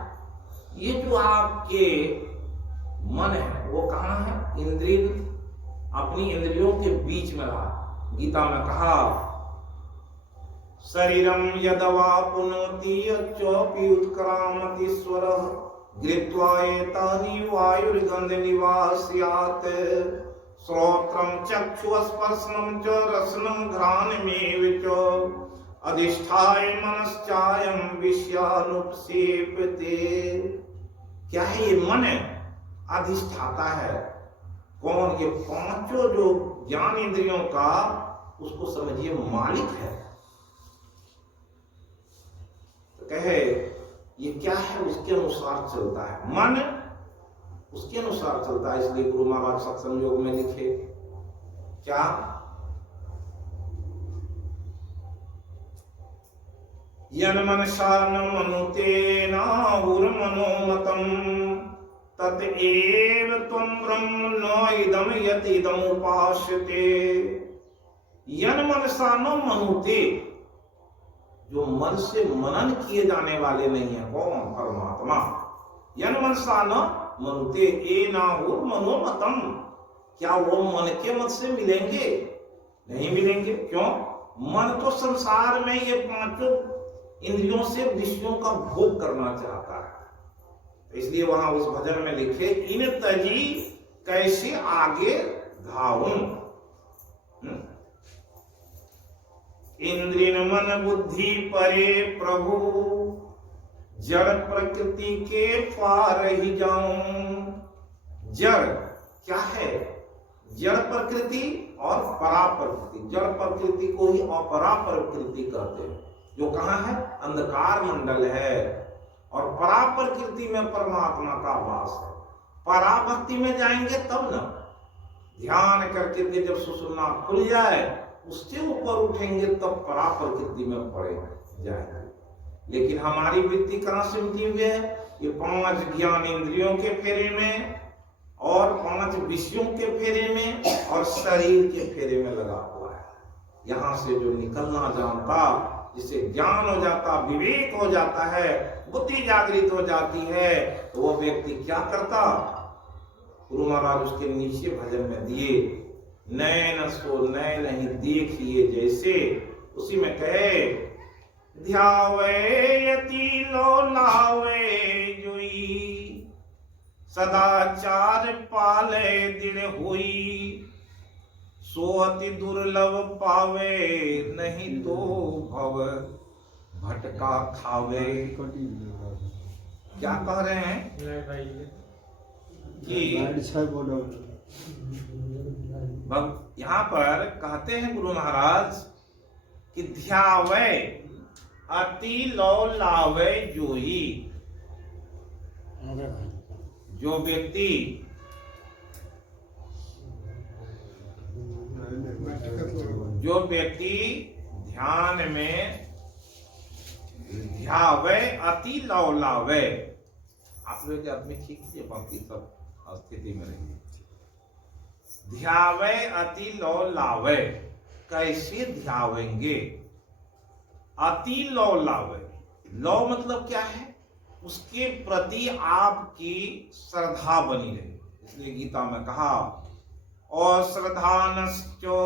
ये जो आपके मन है वो कहाँ है? इंद्रिय, अपनी इंद्रियों के बीच में रहा। गीता में कहा शरीरम यदवा पुनोति चौपी उत्क्रामति स्वरः, गृत्वा एतानि वायुर्गंध निवास्यात्, श्रोत्रम चक्षुस्पर्शनम च रसनम घ्राणमेव च, अधिष्ठाय मनश्चायं विषयानुपसेव्यते। क्या है ये? मन अधिष्ठाता है। कौन? ये 5 जो ज्ञान इंद्रियों का, उसको समझिए मालिक है। तो कहे ये क्या है? उसके अनुसार चलता है मन, उसके अनुसार चलता है। इसलिए गुरु महाराज सत्संग योग में लिखे क्या? यन मनसा न मनुते नाहुर्मनोमतम्, तत्एव त्वं ब्रह्म न इदं यतिदं उपास्यते। यन मनसा न मनुते, जो मन से मनन किए जाने वाले नहीं है। कौन? परमात्मा। यन मनसा न मनुते ए नाहुर मनोमतम, क्या वो मन के मत से मिलेंगे? नहीं मिलेंगे। क्यों? मन तो संसार में ये 5 इंद्रियों से विषयों का भोग करना चाहता है। इसलिए वहां उस भजन में लिखे इन तजी कैसे आगे धाऊं। इंद्रिय मन बुद्धि परे प्रभु, जड़ प्रकृति के पार ही जाऊं। जड़ क्या है? जड़ प्रकृति और परा प्रकृति। जड़ प्रकृति को ही अपरा प्रकृति कहते हैं, जो कहाँ है? अंधकार मंडल है। और परा प्रकृति में परमात्मा का वास है। पराभक्ति में जाएंगे तब ना, ध्यान करके के जब सुषुम्ना खुल जाए, उससे ऊपर उठेंगे तब परा प्रकृति में पड़े जाएंगे। लेकिन हमारी वृत्ति कहाँ से उठी हुई है? ये 5 ज्ञान इंद्रियों के फेरे में, और 5 विषयों के फेरे में, और शरीर के फेरे में लगा हुआ है। यहाँ से जो निकलना जानता, जिसे ज्ञान हो जाता, विवेक हो जाता है, बुद्धि जागृत हो जाती है, तो वो व्यक्ति क्या करता? गुरु महाराज उसके नीचे भजन में दिए, नैन सो नैन ही देखिए जैसे। उसी में कहे ध्यावे यति लो लावे जोई, सदाचार पाले दृढ़ हुई, सो अति दुर्लभ पावे, नहीं तो भव भटका खावे। क्या कह रहे हैं कि यहाँ पर कहते हैं गुरु महाराज कि ध्यावे अति लो लावे जोई। जो व्यक्ति ध्यान में ध्यावे अति लौ लावे, आप लोग आदमी खींचिए, बाकी सब स्थिति में रहिए। ध्यावे अति लौ लावे, कैसे ध्यावेंगे? अति लौ लावे। लौ मतलब क्या है? उसके प्रति आपकी श्रद्धा बनी रहे। इसलिए गीता में कहा और श्रद्धानश्चो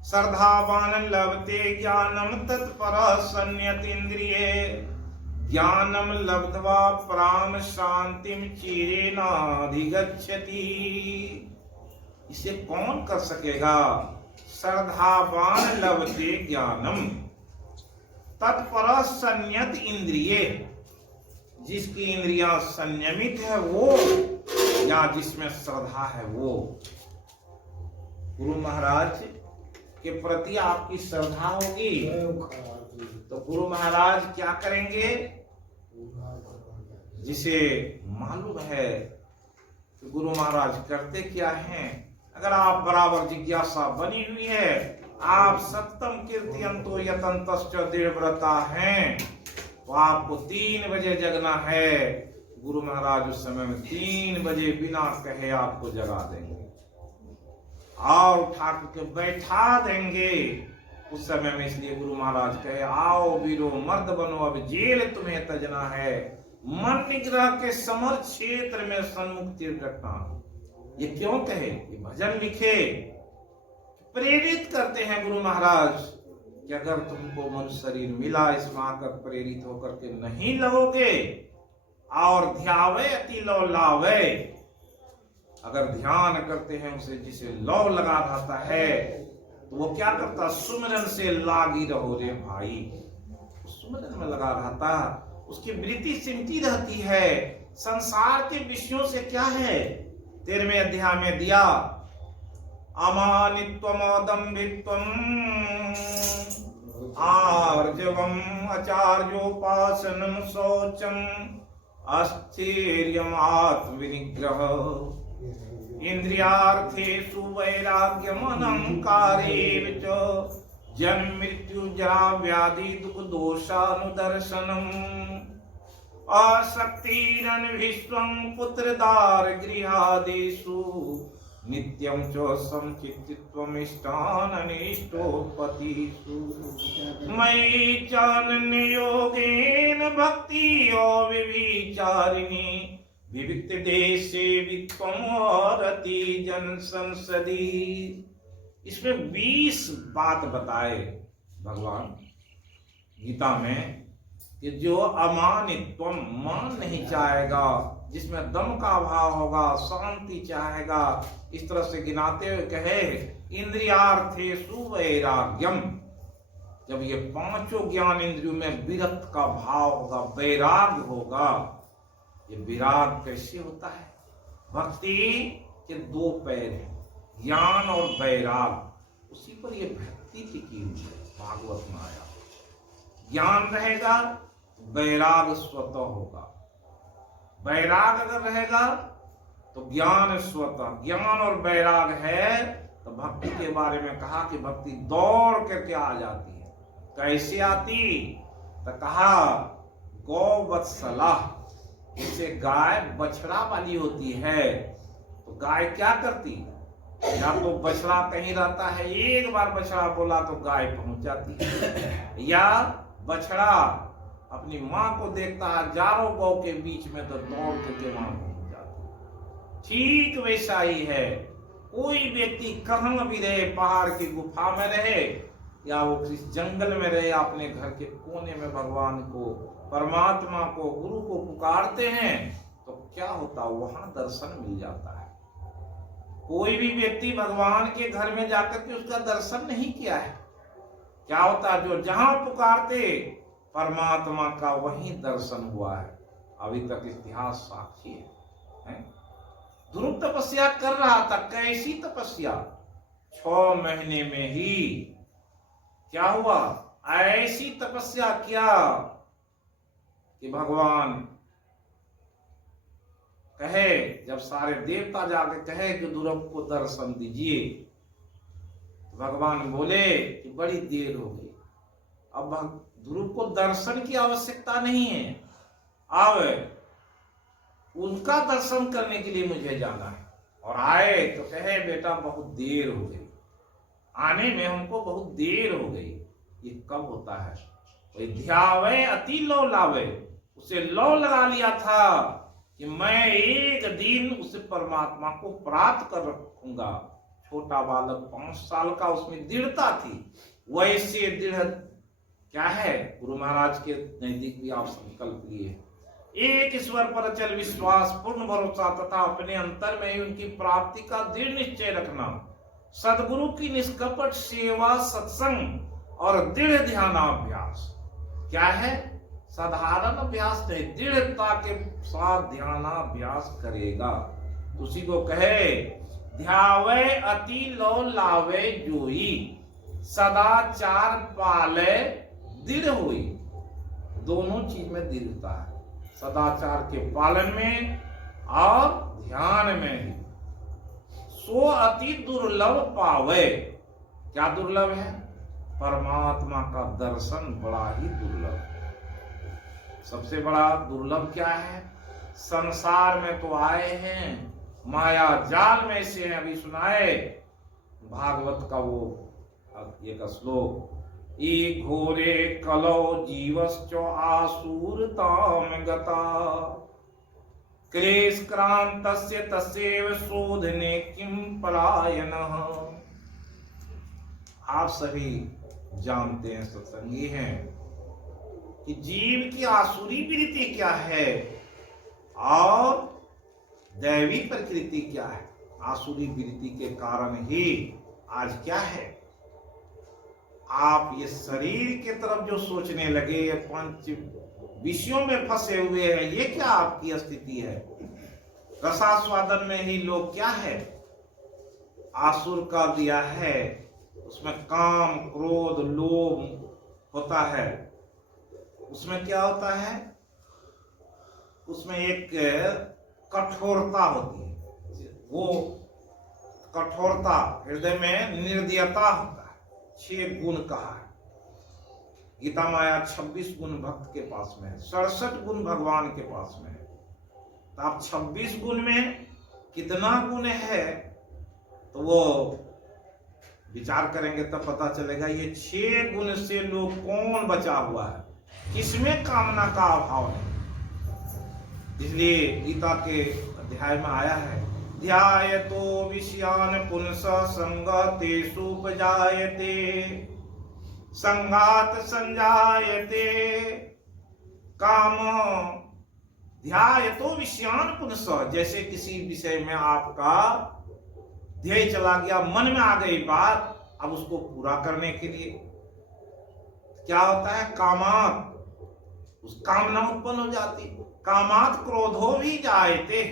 श्रद्धावान लभते ज्ञानम तत्पर संयतीन्द्रिये ज्ञानम लब्ध्वा पराम शांतिम चिरेणाधिगच्छति। इसे कौन कर सकेगा? श्रद्धावान लभते ज्ञानम तत्पर संयत इंद्रिये, जिसकी इंद्रियां संयमित है वो, या जिसमें श्रद्धा है वो। गुरु महाराज के प्रति आपकी श्रद्धा होगी तो गुरु महाराज क्या करेंगे? जिसे मालूम है कि गुरु महाराज करते क्या हैं, अगर आप बराबर जिज्ञासा बनी हुई है, आप सत्यम कीर्तियंतो यतन्तश्च दृढ़व्रता हैं, तो आपको 3 बजे जगना है। गुरु महाराज उस समय में 3 बजे बिना कहे आपको जगा देंगे और उठा के बैठा देंगे उस समय में। इसलिए गुरु महाराज कहे आओ वीरो मर्द बनो, अब जेल तुम्हें तजना है, मन निग्रह के समर क्षेत्र में सन्मुख तीर रखना। ये क्यों कहे? ये भजन लिखे, प्रेरित करते हैं गुरु महाराज कि अगर तुमको मनुष्य शरीर मिला, इसमें आकर प्रेरित होकर के नहीं लगोगे और ध्यावे अति लौ लावे, अगर ध्यान करते हैं उसे जिसे लौ लगा रहता है तो वो क्या करता? सुमिरन से लागी रहो रे भाई, सुमिरन में लगा रहता, उसकी वृत्ति सिमटी रहती है। संसार के विषयों से क्या है? 13वें अध्याय में दिया अमानित्वम अदम्भित्वम आर्जवम आचार्योपासनम शौचम अस्थिर्यम आत्मविनिग्रह इंद्रियार्थेषु वैराग्यम अनंकारेण च जन्म मृत्यु जरा व्याधि दुख दोषानुदर्शनम आसक्तिरन विश्वं पुत्रदार गृहादिषु नित्यं च संचित्तित्वम् इष्टाननिष्टोपतिषु मयि चानन्ययोगेन भक्तियो विविचारिणी विविक्त देशे वित्वमोरति जन संसदी। इसमें 20 बात बताए भगवान गीता में कि जो अमानित्वम, मान नहीं चाहेगा, जिसमें दम का भाव होगा, शांति चाहेगा, इस तरह से गिनाते हुए कहे इंद्रियार्थेषु वैराग्यम, जब ये 5 ज्ञान इंद्रियों में विरक्त का भाव होगा, वैराग होगा। ये विराग कैसे होता है? भक्ति के 2 पैर हैं, ज्ञान और वैराग, उसी पर ये भक्ति टिकी हुई है। भागवत में आया ज्ञान रहेगा वैराग स्वतः होगा, वैराग अगर रहेगा तो ज्ञान स्वतः। ज्ञान और वैराग है तो भक्ति के बारे में कहा कि भक्ति दौड़ करके आ जाती है। कैसे आती? तो कहा गौवत्सला, जैसे गाय बछड़ा वाली होती है तो गाय क्या करती? या तो बछड़ा कहीं रहता है, एक बार बछड़ा बोला तो गाय पहुंच जाती है, या बछड़ा अपनी माँ को देखता है हजारों गौ के बीच में तो दौड़ करके वहां पहुंच जाती है। ठीक वैसा ही है, कोई व्यक्ति कहीं भी रहे, पहाड़ की गुफा में रहे या वो किसी जंगल में रहे, अपने घर के कोने में भगवान को, परमात्मा को, गुरु को पुकारते हैं तो क्या होता? वहां दर्शन मिल जाता है। कोई भी व्यक्ति भगवान के घर में जाकर के उसका दर्शन नहीं किया है, क्या होता? जो जहां पुकारते परमात्मा का वहीं दर्शन हुआ है। अभी तक इतिहास साक्षी है। ध्रुव तपस्या कर रहा था, कैसी तपस्या? 6 महीने में ही क्या हुआ? ऐसी तपस्या किया कि भगवान कहे, जब सारे देवता जाके कहे कि ध्रुव को दर्शन दीजिए, तो भगवान बोले कि बड़ी देर हो गई, अब ध्रुव को दर्शन की आवश्यकता नहीं है, अब उनका दर्शन करने के लिए मुझे जाना है। और आए तो कहे बेटा बहुत देर हो गई, आने में हमको बहुत देर हो गई। ये कब होता है? ध्यावे अति लो लावे, उसे लौ लगा लिया था कि मैं एक दिन उस परमात्मा को प्राप्त कर रखूंगा। छोटा बालक 5 साल का, उसमें दृढ़ता थी। वैसे दृढ़ क्या है, गुरु महाराज के नजदीक भी आप संकल्प लिए। एक ईश्वर पर अचल विश्वास, पूर्ण भरोसा तथा अपने अंतर में ही उनकी प्राप्ति का दृढ़ निश्चय रखना। सदगुरु की निष्कपट सेवा, सत्संग और दृढ़ ध्यानाभ्यास। क्या है, साधारण अभ्यास नहीं, दृढ़ता के साथ ध्यानाभ्यास करेगा। उसी को कहे ध्यावे अति लो लावे जोई, सदाचार पाले दृढ़ हुई। दोनों चीज में दृढ़ता है, सदाचार के पालन में और ध्यान में ही। सो अति दुर्लभ पावे। क्या दुर्लभ है, परमात्मा का दर्शन बड़ा ही दुर्लभ। सबसे बड़ा दुर्लभ क्या है, संसार में तो आए हैं, माया जाल में से अभी सुनाए भागवत का वो एक श्लोक, ई घोरे कलौ जीवश्च आसुरताम गता, क्लेश क्रांतस्य तस्यैव शोधने किम पलायनः। आप सभी जानते हैं, सत्संगी हैं, कि जीव की आसुरी प्रकृति क्या है और दैवी प्रकृति क्या है। आसुरी प्रकृति के कारण ही आज क्या है, आप ये शरीर के तरफ जो सोचने लगे, ये 5 विषयों में फंसे हुए हैं, ये क्या आपकी स्थिति है। रसास्वादन में ही लोग क्या है, आसुर का दिया है, उसमें काम, क्रोध, लोभ होता है। उसमें क्या होता है, उसमें एक कठोरता होती है। वो कठोरता, हृदय में निर्दयता होता है। 6 गुण कहा है गीता माया। 26 गुण भक्त के पास में है, 67 गुण भगवान के पास में है। तो आप 26 गुण में कितना गुण है, तो वो विचार करेंगे तब पता चलेगा ये 6 गुण से लोग कौन बचा हुआ है, किसमें कामना का अभाव है। इसलिए गीता के अध्याय में आया है, ध्यायतो विषयान पुंस संगतेषु उपजायते, संगात संजायते काम। ध्यायतो विषयान पुंस, जैसे किसी विषय में आपका ध्येय चला गया, मन में आ गई बात, अब उसको पूरा करने के लिए क्या होता है, कामात, उस कामना उत्पन्न हो जाती। कामात क्रोधो भी जायते,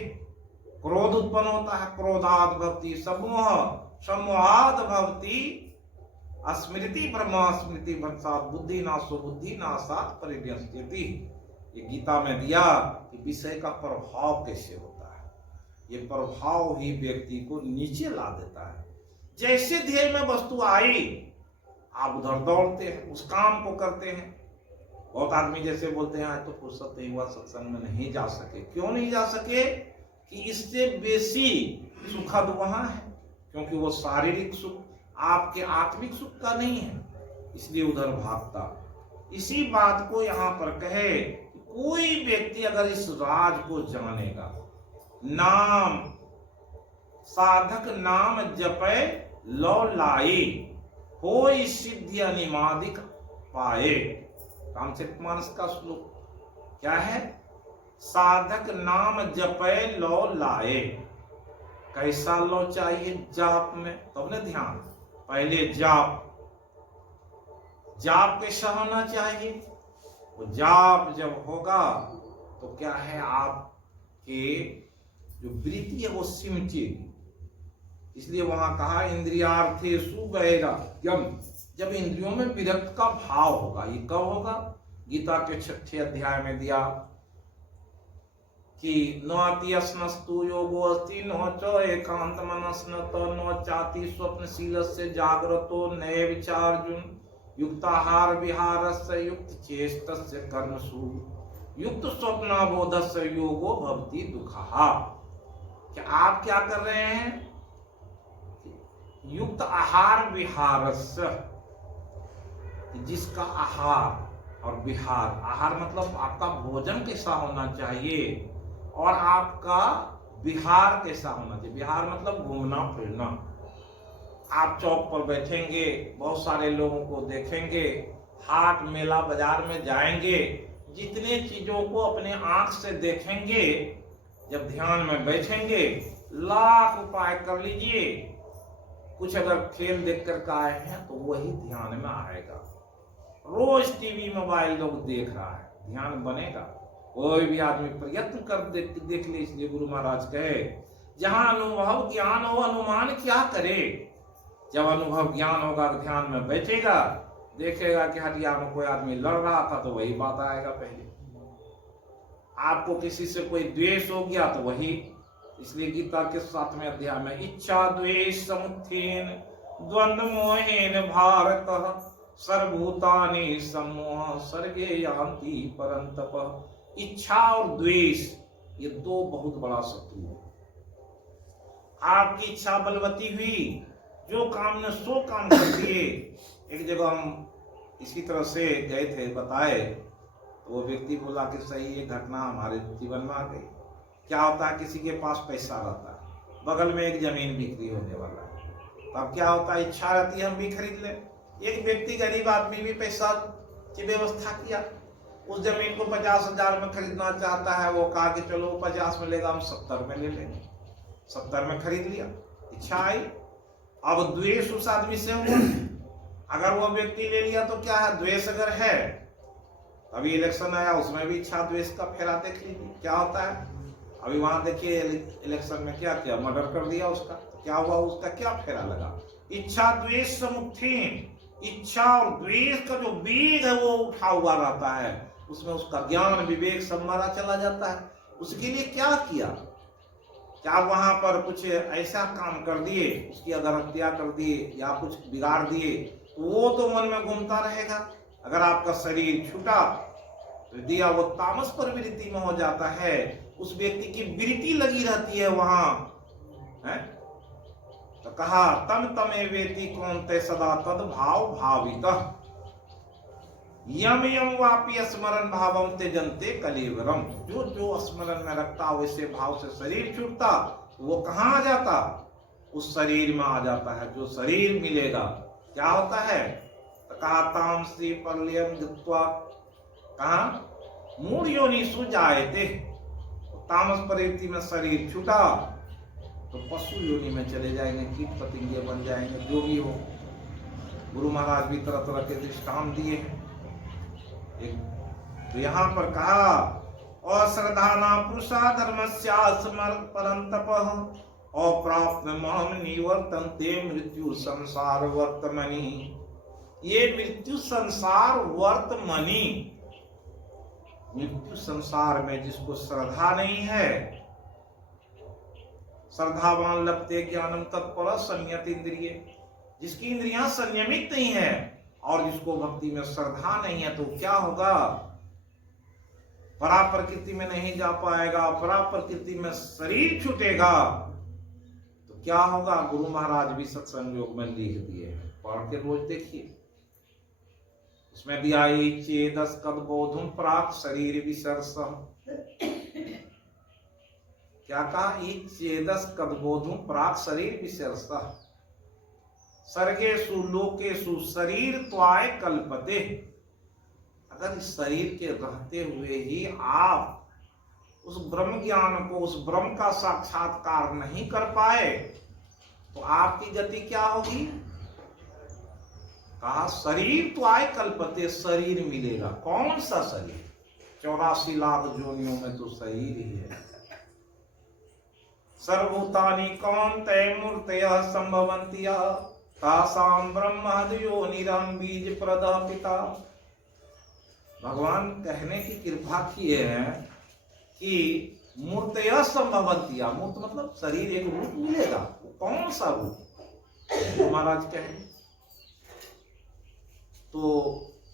क्रोध उत्पन्न होता है। क्रोधात भवति समोह, समोहात भवति स्मृति, ब्रह्म स्मृति भंसात बुद्धि नाशो बुद्धि नाशात परिण्यस्यति। ये गीता में दिया कि विषय का प्रभाव कैसे होता है। ये प्रभाव ही व्यक्ति को नीचे ला देता है। जैसे ध्येय में वस्तु आई, आप उधर दौड़ते हैं, उस काम को करते हैं। बहुत आदमी जैसे बोलते हैं आज तो फुर्सत नहीं हुआ, सत्संग में नहीं जा सके। क्यों नहीं जा सके, कि इससे बेसी सुखद वहां है, क्योंकि वो शारीरिक सुख आपके आत्मिक सुख का नहीं है, इसलिए उधर भागता। इसी बात को यहाँ पर कहे, कोई व्यक्ति अगर इस राज को जानेगा, नाम साधक नाम जपे लो लाई, होई सिद्धि अनिमादिक पाए। रामचरितमानस का श्लोक क्या है, साधक नाम जपे लो लाए। कैसा लो चाहिए, जाप में, तब न ध्यान। पहले जाप, जाप कैसा होना चाहिए, वो जाप जब होगा तो क्या है, आपके जो वृत्ति है वो सिमटेगी। इसलिए वहां कहा इंद्रियार्थेषु वैराग्यम, जब इंद्रियों में विरक्त का भाव होगा। ये कब होगा, गीता के 6ठे अध्याय में दिया कि नाति अस्नस्तु योगो अस्ति न च एकांत मनस्नत न चाति स्वप्नशीलस्य जाग्रतो नये विचार्जुन, युक्ताहार विहारस्य युक्त चेष्टस्य कर्मसु युक्त स्वप्नाबोधस्य योगो भवति दुःखः। क्या आप क्या कर रहे हैं, युक्त आहार विहारस्य, जिसका आहार और विहार, आहार मतलब आपका भोजन कैसा होना चाहिए और आपका विहार कैसा होना चाहिए। विहार मतलब घूमना फिरना। आप चौक पर बैठेंगे, बहुत सारे लोगों को देखेंगे, हाट मेला बाजार में जाएंगे, जितने चीजों को अपने आंख से देखेंगे, जब ध्यान में बैठेंगे लाख उपाय कर लीजिए, कुछ अगर खेल देख कर आए हैं तो वही ध्यान में आएगा। रोज टीवी मोबाइल लोग देख रहा है, ध्यान बनेगा? कोई भी आदमी प्रयत्न कर देख ले। इसलिए गुरु महाराज कहे, जहां अनुभव ज्ञान हो अनुमान क्या करे। जब अनुभव ज्ञान होगा ध्यान में बैठेगा, देखेगा कि हटिया में कोई आदमी लड़ रहा था तो वही बात आएगा पहले। आपको किसी से कोई द्वेष हो गया तो वही। इसलिए गीता के 7वें अध्याय में इच्छा द्वेष समुत्थेन द्वंद्व मोहेन भारत सर्वभूतानि सम्मोह सर्गे यान्ति परन्तप। इच्छा और द्वेष ये दो बहुत बड़ा शत्रु है। आपकी इच्छा बलवती हुई, जो काम ने सो काम कर दिए। एक जगह हम इसी तरह से गए थे, बताए तो वो व्यक्ति बोला कि सही ये घटना हमारे जीवन में आ गई। क्या होता है, किसी के पास पैसा रहता है, बगल में एक जमीन बिक्री होने वाला है, तब क्या होता है, इच्छा रहती है हम भी खरीद लें। एक व्यक्ति गरीब आदमी भी पैसा की व्यवस्था किया, उस जमीन को 50,000 में खरीदना चाहता है। वो कहा कि चलो 50 में लेगा, हम 70 में ले लेंगे। 70 में खरीद लिया, इच्छा आई। अब द्वेष उस आदमी से हुआ। अगर वो व्यक्ति ले लिया तो क्या है, द्वेष अगर है, अभी इलेक्शन आया उसमें भी इच्छा द्वेष का फेरा देख लीजिए क्या होता है। अभी वहां देखिए इलेक्शन में क्या किया, मर्डर कर दिया उसका, तो क्या हुआ, उसका क्या फेरा लगा। इच्छा द्वेष समुत्थेन, इच्छा और द्वेष का जो वेग है वो उठा हुआ रहता है, उसमें उसका ज्ञान विवेक सब मारा चला जाता है। उसके लिए क्या किया, क्या वहां पर कुछ ऐसा काम कर दिए, उसकी अगर हत्या कर दिए या कुछ बिगाड़ दिए, वो तो मन में घूमता रहेगा। अगर आपका शरीर छूटा तो दिया वो तामस प्रवृत्ति में हो जाता है, उस व्यक्ति की वृत्ति लगी रहती है वहां है? तो कहा तम तमे वेति कौन्ते सदा तद भाव भावितः यम यम वापि स्मरण भावम त्यजन्ते कलेवरम। जो जो स्मरण में रखता वैसे भाव से शरीर छूटता, वो कहाँ आ जाता, उस शरीर में आ जाता है। जो शरीर मिलेगा क्या होता है, तो कहा तामसी प्रलयम गत्वा, कहा मूढ़ योनिषु जायते। तामस प्रवृत्ति में शरीर छूटा तो पशु योनि में चले जाएंगे, कीट पतंगे बन जाएंगे, जो भी हो। गुरु महाराज भी तरह तरह के दृष्टांत दिए हैं। तो यहाँ पर कहा अश्रद्धाना पुरुषा धर्मस्या परन्तपः अप्राप्त माम निवर्तन्ते मृत्यु संसार वर्तमनि। ये मृत्यु संसार वर्तमनि, मृत्यु संसार में जिसको श्रद्धा नहीं है, श्रद्धावान लभते ज्ञानम तत्पर संयत इंद्रिय, जिसकी इंद्रियां संयमित नहीं है और जिसको भक्ति में श्रद्धा नहीं है, तो क्या होगा, परा प्रकृति में नहीं जा पाएगा, परा प्रकृति में शरीर छूटेगा तो क्या होगा। गुरु महाराज भी सत्संग योग में लिख दिए हैं, पढ़ के रोज देखिए। उसमें भी आई चेदस कद बोधुम प्राक शरीर विसर्स, क्या कहा, चेदस कद बोधुम प्राक शरीर विसर्स सर्गेषु लोकेषु शरीर त्वाय कल्पते। अगर इस शरीर के रहते हुए ही आप उस ब्रह्म ज्ञान को, उस ब्रह्म का साक्षात्कार नहीं कर पाए तो आपकी गति क्या होगी। कहा शरीर त्वाय कल्पते, शरीर मिलेगा। कौन सा शरीर, 84 लाख जोनियों में तो शरीर ही है। सर्वभूतानि कौन्तेय मूर्तयः संभवन्ति तासाम ब्रह्मादयोनिरहं बीज प्रदः पिता। भगवान कहने की कृपा किए हैं कि मूर्तयः संभवन्ति, मूर्त मतलब शरीर, एक रूप मिलेगा। कौन सा रूप, महाराज कहें। तो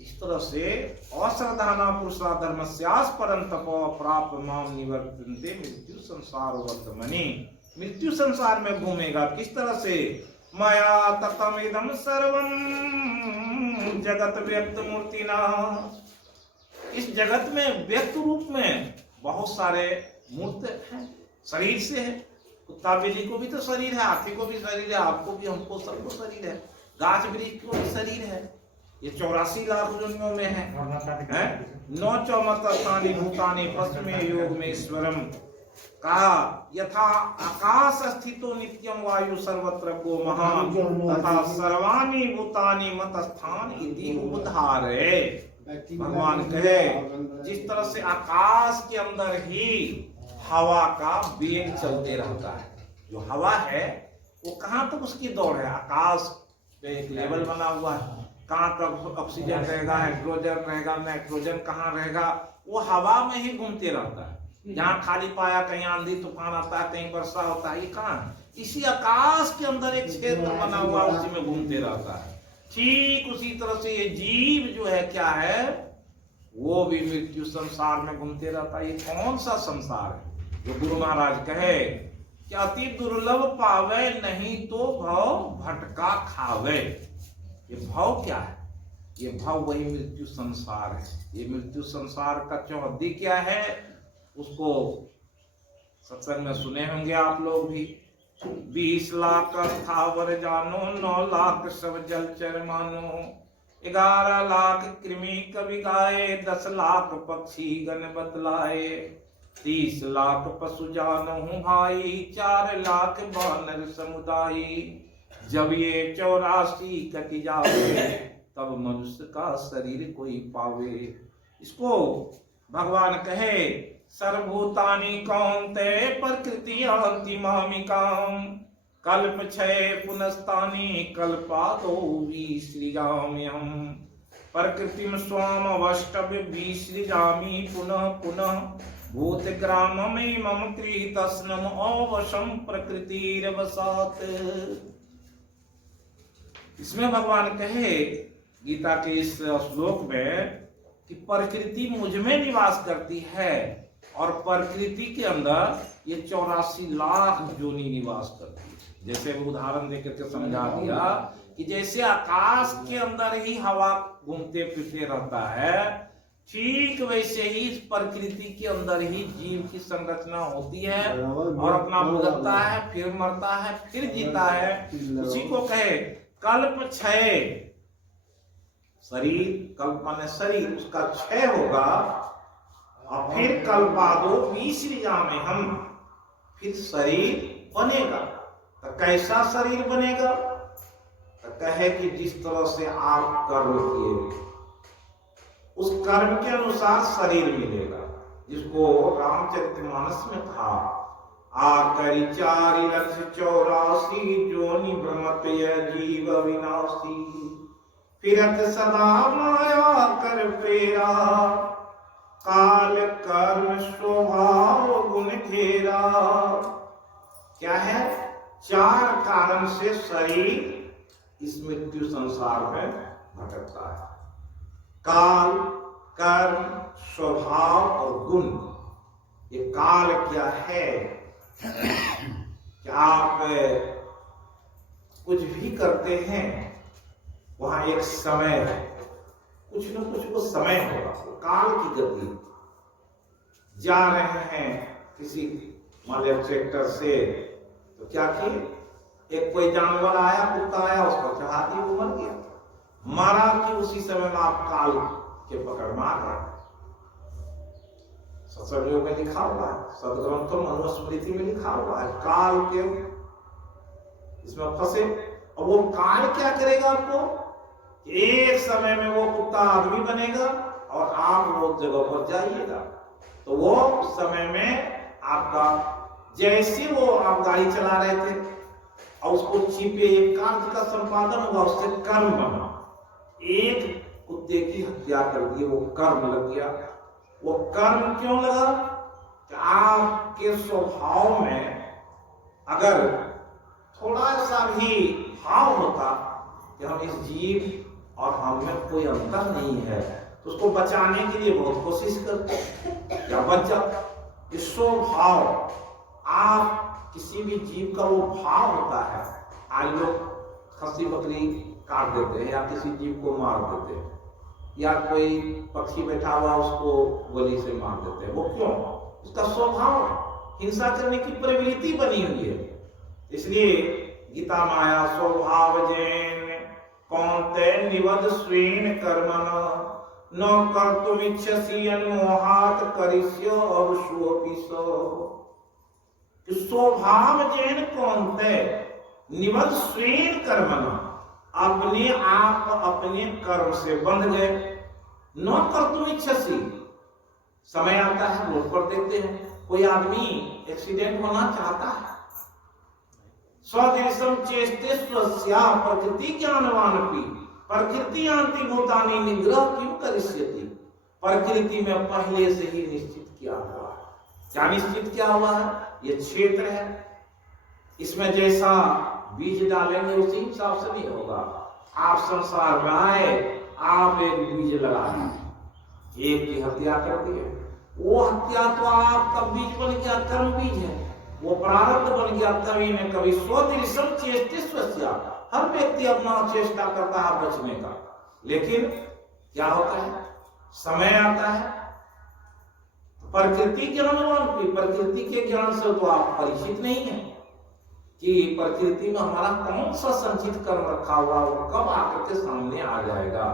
इस तरह से अश्रद्धाना पुरुषा धर्मस्यास परन्तप प्राप्त माम निवर्तन्ते मृत्यु संसार वर्तमनि। मृत्यु संसार में घूमेगा किस तरह से, मया ततमिदं सर्वं जगत व्यक्त मूर्तिना इस जगत में व्यक्त रूप में बहुत सारे मूर्त हैं, शरीर से है। कुत्ता बिल्ली को भी तो शरीर है, हाथी को भी शरीर है, आपको भी, हमको सबको शरीर है, गाछ वृक्ष को भी शरीर है। ये 84 लाख योनियों में है। नौ चौमतानि भूतानि पश्चिमे योग में ईश्वरम कहा यथा आकाश स्थितो नित्यम वायु सर्वत्र गो महान तथा सर्वाणि भूतानि मतस्थान इति उद्धारे। भगवान कहे जिस तरह से आकाश के अंदर ही हवा का वेग चलते रहता है, जो हवा है वो कहाँ तक उसकी दौड़ है, आकाश पे एक लेवल बना हुआ है, कहाँ तक ऑक्सीजन रहेगा, हाइड्रोजन रहेगा, नाइट्रोजन कहाँ रहेगा, वो हवा में ही घूमते रहता है। जहाँ खाली पाया कहीं आंधी तूफान आता है, कहीं वर्षा होता है, ये कहाँ, इसी आकाश के अंदर एक क्षेत्र बना हुआ उसी में घूमते रहता है। ठीक उसी तरह से ये जीव जो है क्या है, वो भी मृत्यु संसार में घूमते रहता है। ये कौन सा संसार है जो गुरु महाराज कहे कि अति दुर्लभ पावे नहीं तो भव भटका खावे। ये भव क्या है, ये भव वही मृत्यु संसार है। ये मृत्यु संसार का चौहद्दी क्या है, उसको सत्संग में सुने होंगे आप लोग भी। 20 लाख स्थावर जानो, 9 लाख सब जलचर मानो, 11 लाख कृमि कवि गाए, 10 लाख पक्षी गण बतलाए, 30 लाख पशु जानहु भाई, 4 लाख बानर समुदाय, जब ये 84 कट जावे, तब मनुष्य का शरीर कोई पावे। इसको भगवान कहे सर्वभूतानि कौन्तेय प्रकृति अंतिमामिकाम, कल्प क्षय पुनस्तानि कल्पादो विसृजाम्यहम्, प्रकृतिम स्वाम अवष्टभ्य विसृजामि पुनः पुनः, भूत ग्राम में मम कृतस्नम अवशम प्रकृतिरवसात्। इसमें भगवान कहे गीता के इस श्लोक में कि प्रकृति मुझ में निवास करती है और प्रकृति के अंदर ये 84 लाख योनि निवास करती है। जैसे उदाहरण देकर के समझा दिया कि जैसे आकाश के अंदर ही हवा घूमते फिरते रहता है, ठीक वैसे ही इस प्रकृति के अंदर ही जीव की संरचना होती है और अपना भुगतता है, फिर मरता है, फिर जीता है। उसी को कहे कल्प क्षय, शरीर, कल्प माने शरीर, उसका क्षय होगा और फिर कल्पादो विसृजाम्य हम, फिर शरीर बनेगा। तो कैसा शरीर बनेगा, तो कहे कि जिस तरह से आप कर्म किए उस कर्म के अनुसार शरीर मिलेगा, जिसको रामचरितमानस में था आकरि 4,84,000 जोनि भ्रमत यह जीव विनाशी, फिरत सदा माया कर फेरा, काल कर्म स्वभाव गुण घेरा। क्या है, 4 कारण से शरीर इस मृत्यु संसार में भटकता है। काल, कर्म, स्वभाव और गुण। ये काल क्या है कि आप कुछ भी करते हैं वहां एक समय है, कुछ न कुछ वो समय होगा, काल की गति। जा रहे हैं किसी मान लीजिए ट्रैक्टर से, तो क्या किए, एक कोई जानवर आया, कुत्ता आया, उसको चढ़ा दिया, वो मर गया, मारा कि उसी समय में आप काल के पकड़ मार रहे हैं। सत्संगों में लिखा हुआ है, सदग्रंथों मनुस्मृति में लिखा हुआ है, काल के इसमें फंसे। और वो काल क्या करेगा आपको, एक समय में वो कुत्ता आदमी बनेगा और आप वो जगह पर जाइएगा, तो वो उस समय में आपका जैसे वो आप गाड़ी चला रहे थे और उसको छिपे एक कार्य का संपादन हुआ, उससे कर्म बना, एक कुत्ते की हत्या कर दी, वो कर्म लग गया। वो कर्म क्यों लगा कि आपके स्वभाव में अगर थोड़ा सा भी भाव होता कि हम इस जीव और हम में कोई अंतर नहीं है, तो उसको बचाने के लिए बहुत कोशिश करते या बच जाता। इस स्वभाव, आप किसी भी जीव का वो भाव होता है, आज लोग खस्सी बकरी काट देते हैं या किसी जीव को मार देते हैं, या कोई पक्षी बैठा हुआ उसको गोली से मार देते हैं। वो क्यों? उसका स्वभाव है, हिंसा करने की प्रवृत्ति बनी हुई है। इसलिए गीता माया स्वभाव जैन कौन्ते निवद स्वेन कर्मण न कर्तुमिच्छसि अन्मोहात् करिष्यो अवश्योऽपि सो। स्वभाव जैन कौन्ते निवद स्वेन कर्मण, अपने आप अपने कर्म से बंध गए। न कर्तुमिच्छसि, समय आता है रोड पर देखते हैं कोई आदमी एक्सीडेंट होना चाहता है, स्वदेशम चेष्टे स्वस्या प्रकृति ज्ञानवानपि प्रकृति यान्ति भूतानि निग्रह किम करिष्यति। प्रकृति में पहले से ही निश्चित किया हुआ है। क्या निश्चित किया हुआ है? ये क्षेत्र है, इसमें जैसा बीज डालेंगे उसी हिसाब से नहीं होगा। आप संसार में आए, आप एक बीज लगा दिए, एक की हत्या कर दिए, वो हत्या तो आपका बीज बन गया, कर्म बीज है, वो प्रारब्ध बन गया। कभी न कभी स्वदेशम चेष्टे स्वस्या, हर व्यक्ति अपना चेष्टा करता है बचने का, लेकिन क्या होता है? समय आता है, प्रकृति ज्ञानवान की, प्रकृति के ज्ञान से तो आप परिचित नहीं है कि प्रकृति में हमारा कौन सा संचित कर्म रखा हुआ और कब आकर के सामने आ जाएगा।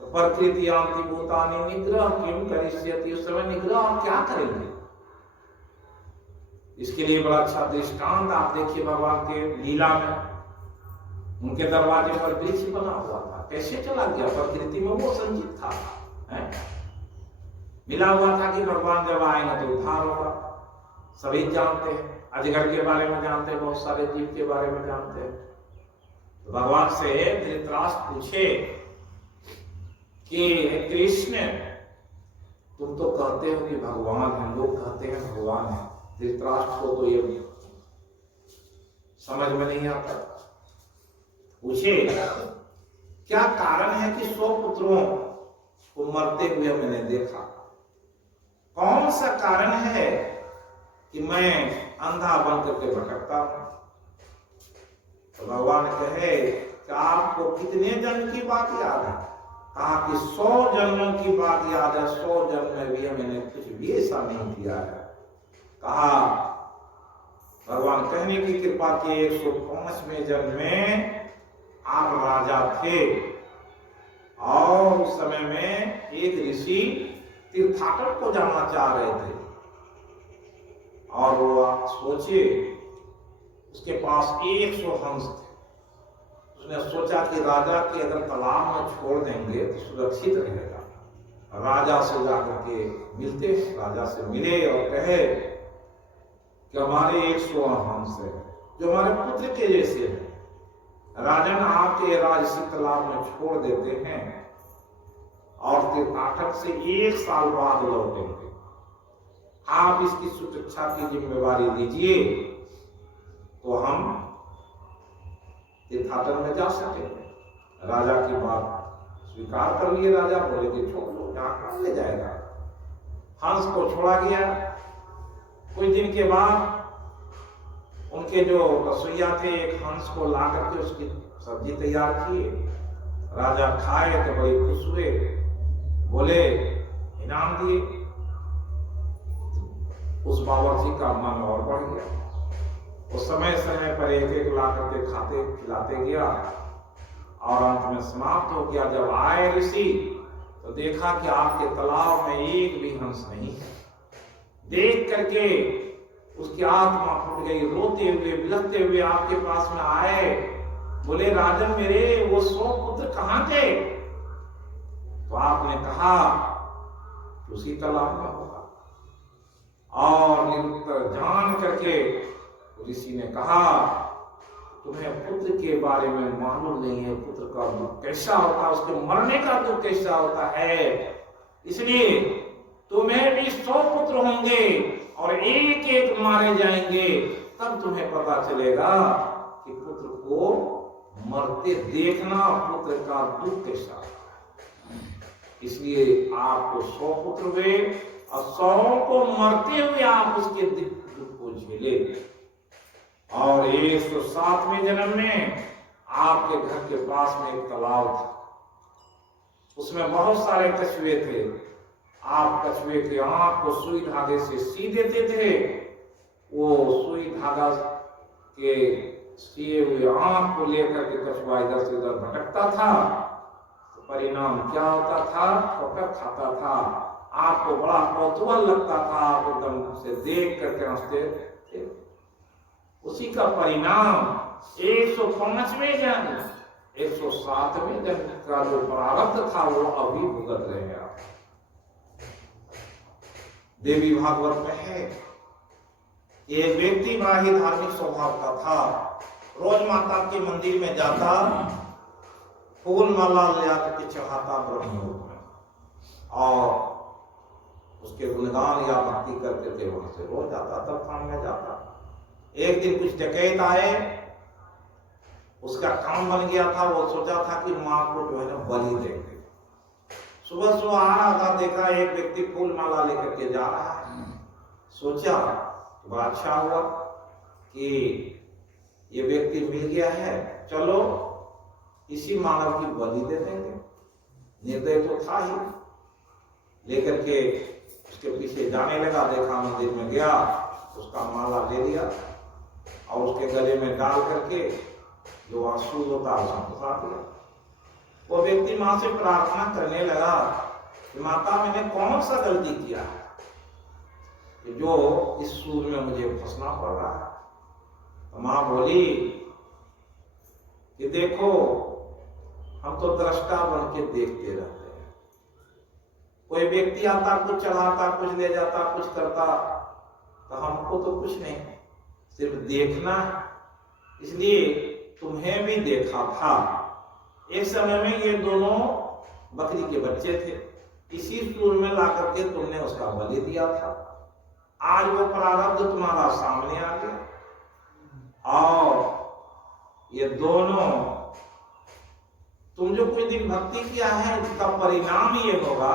तो प्रकृति यान्ति भूतानि निग्रह किम करिष्यति, उस समय निग्रह आप क्या करेंगे? इसके लिए बड़ा अच्छा दृष्टांत आप देखिए भगवान के लीला में। उनके दरवाजे पर वृक्ष बना हुआ था, कैसे चला गया? प्रकृति में वो संचित था, मिला हुआ था कि भगवान जब आएंगे तो उद्धार होगा। सभी जानते हैं, अजगर के बारे में जानते हैं, बहुत सारे जीव के बारे में जानते हैं। तो भगवान से धृतराष्ट्र पूछे कि कृष्ण तुम तो कहते हो कि भगवान है, लोग कहते हैं भगवान है। धृतराष्ट्र को तो ये समझ में नहीं आता। पूछे क्या कारण है कि 100 पुत्रों को मरते हुए मैंने देखा, कौन सा कारण है कि मैं अंधा बन करके भटकता हूं? तो भगवान कहे कि आपको कितने जन्म की बात याद है? कहा कि 100 जन्मों की बात याद है, 100 जन्म में भी मैंने कुछ भी ऐसा नहीं किया है। कहा भगवान कहने की कृपा के 105वें जन्म में आप राजा थे और उस समय में एक ऋषि तीर्थाटन को जाना चाह रहे थे और वो आप सोचिए उसके पास 100 हंस थे। उसने सोचा कि राजा के अगर तालाब में छोड़ देंगे तो सुरक्षित रहेगा। राजा से जाकर के मिलते, राजा से मिले और कहे कि हमारे 100 हंस है जो हमारे पुत्र के जैसे है, राजन आपके राजसी तालाब में छोड़ देते हैं और तीर्थाटन से 1 साल बाद लौटेंगे। आप इसकी सुरक्षा की जिम्मेवारी लीजिए तो हम तीर्थाटन में जा सकेंगे। राजा की बात स्वीकार कर लिए। राजा बोले कि छोड़ लो, जहां ले जाएगा। हंस को छोड़ा गया। कुछ दिन के बाद उनके जो रसोइया थे एक हंस को ला करके उसकी सब्जी तैयार किए। राजा खाए तो बड़े खुश हुए, बोले इनाम दिए। उस बावर्ची का मन और बढ़ गया। वो समय समय पर एक एक ला करके खाते खिलाते गया और अंत में समाप्त हो गया। जब आए ऋषि तो देखा कि आपके तालाब में एक भी हंस नहीं है। देख करके उसकी आत्मा फूट गई, रोते हुए बिलखते हुए आपके पास में आए। बोले राजन मेरे वो 100 पुत्र कहां थे? तो आपने कहा उसी तालाब में होगा। और निरुत्तर जान करके ऋषि ने कहा तुम्हें पुत्र के बारे में मालूम नहीं है, पुत्र का दुख कैसा होता है, उसके मरने का दुख कैसा होता है। इसलिए तुम्हें भी 100 पुत्र होंगे और एक एक मारे जाएंगे, तब तुम्हें पता चलेगा कि पुत्र को मरते देखना पुत्र का दुख कैसा। इसलिए आपको 100 पुत्र हुए और 100 को मरते हुए आप उसके दुख को झेले। और 107वें जन्म में आपके घर के पास में एक तालाब था। उसमें बहुत सारे कछुए थे। आप कछुए की आंख को सुई धागे से सी देते थे, वो सुई धागा के सिए हुए आंख को लेकर के कछुआ इधर से उधर भटकता था। तो परिणाम क्या होता था? ठोकर खाता था। आपको बड़ा कौतूहल लगता था, आप एकदम से देख करके हंसते थे। उसी का परिणाम 105वें जन्म 107वें जन्म का जो प्रारब्ध था वो अभी भुगत रहे हैं आप। देवी भागवत में है, एक व्यक्ति बड़ा ही धार्मिक स्वभाव का था। रोज माता के मंदिर में जाता, फूल माला ले आकर के चढ़ाता ब्रह्ममुहूर्त में, और उसके गुणगान या भक्ति करते थे। वहां से रोज आता, तब काम में जाता। एक दिन कुछ डकैत आए, उसका काम बन गया था। वो सोचा था कि माँ को जो है ना बलि देंगे। सुबह सुबह आ रहा था, देखा एक व्यक्ति फूल माला लेकर के जा रहा है। सोचा बड़ा अच्छा हुआ कि ये व्यक्ति मिल गया है, चलो इसी मानव की बलि दे देंगे। निर्दय तो था ही। लेकर के उसके पीछे जाने लगा, देखा मंदिर में गया, उसका माला ले लिया और उसके गले में डाल करके जो आंसू होता है उसको फंसा दिया। वो व्यक्ति मां से प्रार्थना करने लगा कि माता, मैंने कौन सा गलती किया है कि जो इस सूर में मुझे फंसना पड़ रहा है? तो मां बोली कि देखो, हम तो दृष्टा बन के देखते रहते हैं। कोई व्यक्ति आता, कुछ चढ़ाता, कुछ ले जाता, कुछ करता, तो हमको तो कुछ नहीं, सिर्फ देखना है। इसलिए तुम्हें भी देखा था। एक समय में ये दोनों बकरी के बच्चे थे, इसी सूर में ला करके तुमने उसका बलि दिया था। आज वो प्रारब्ध तुम्हारा सामने आ गया, और ये दोनों, तुम जो कुछ दिन भक्ति किया है, इसका परिणाम ये होगा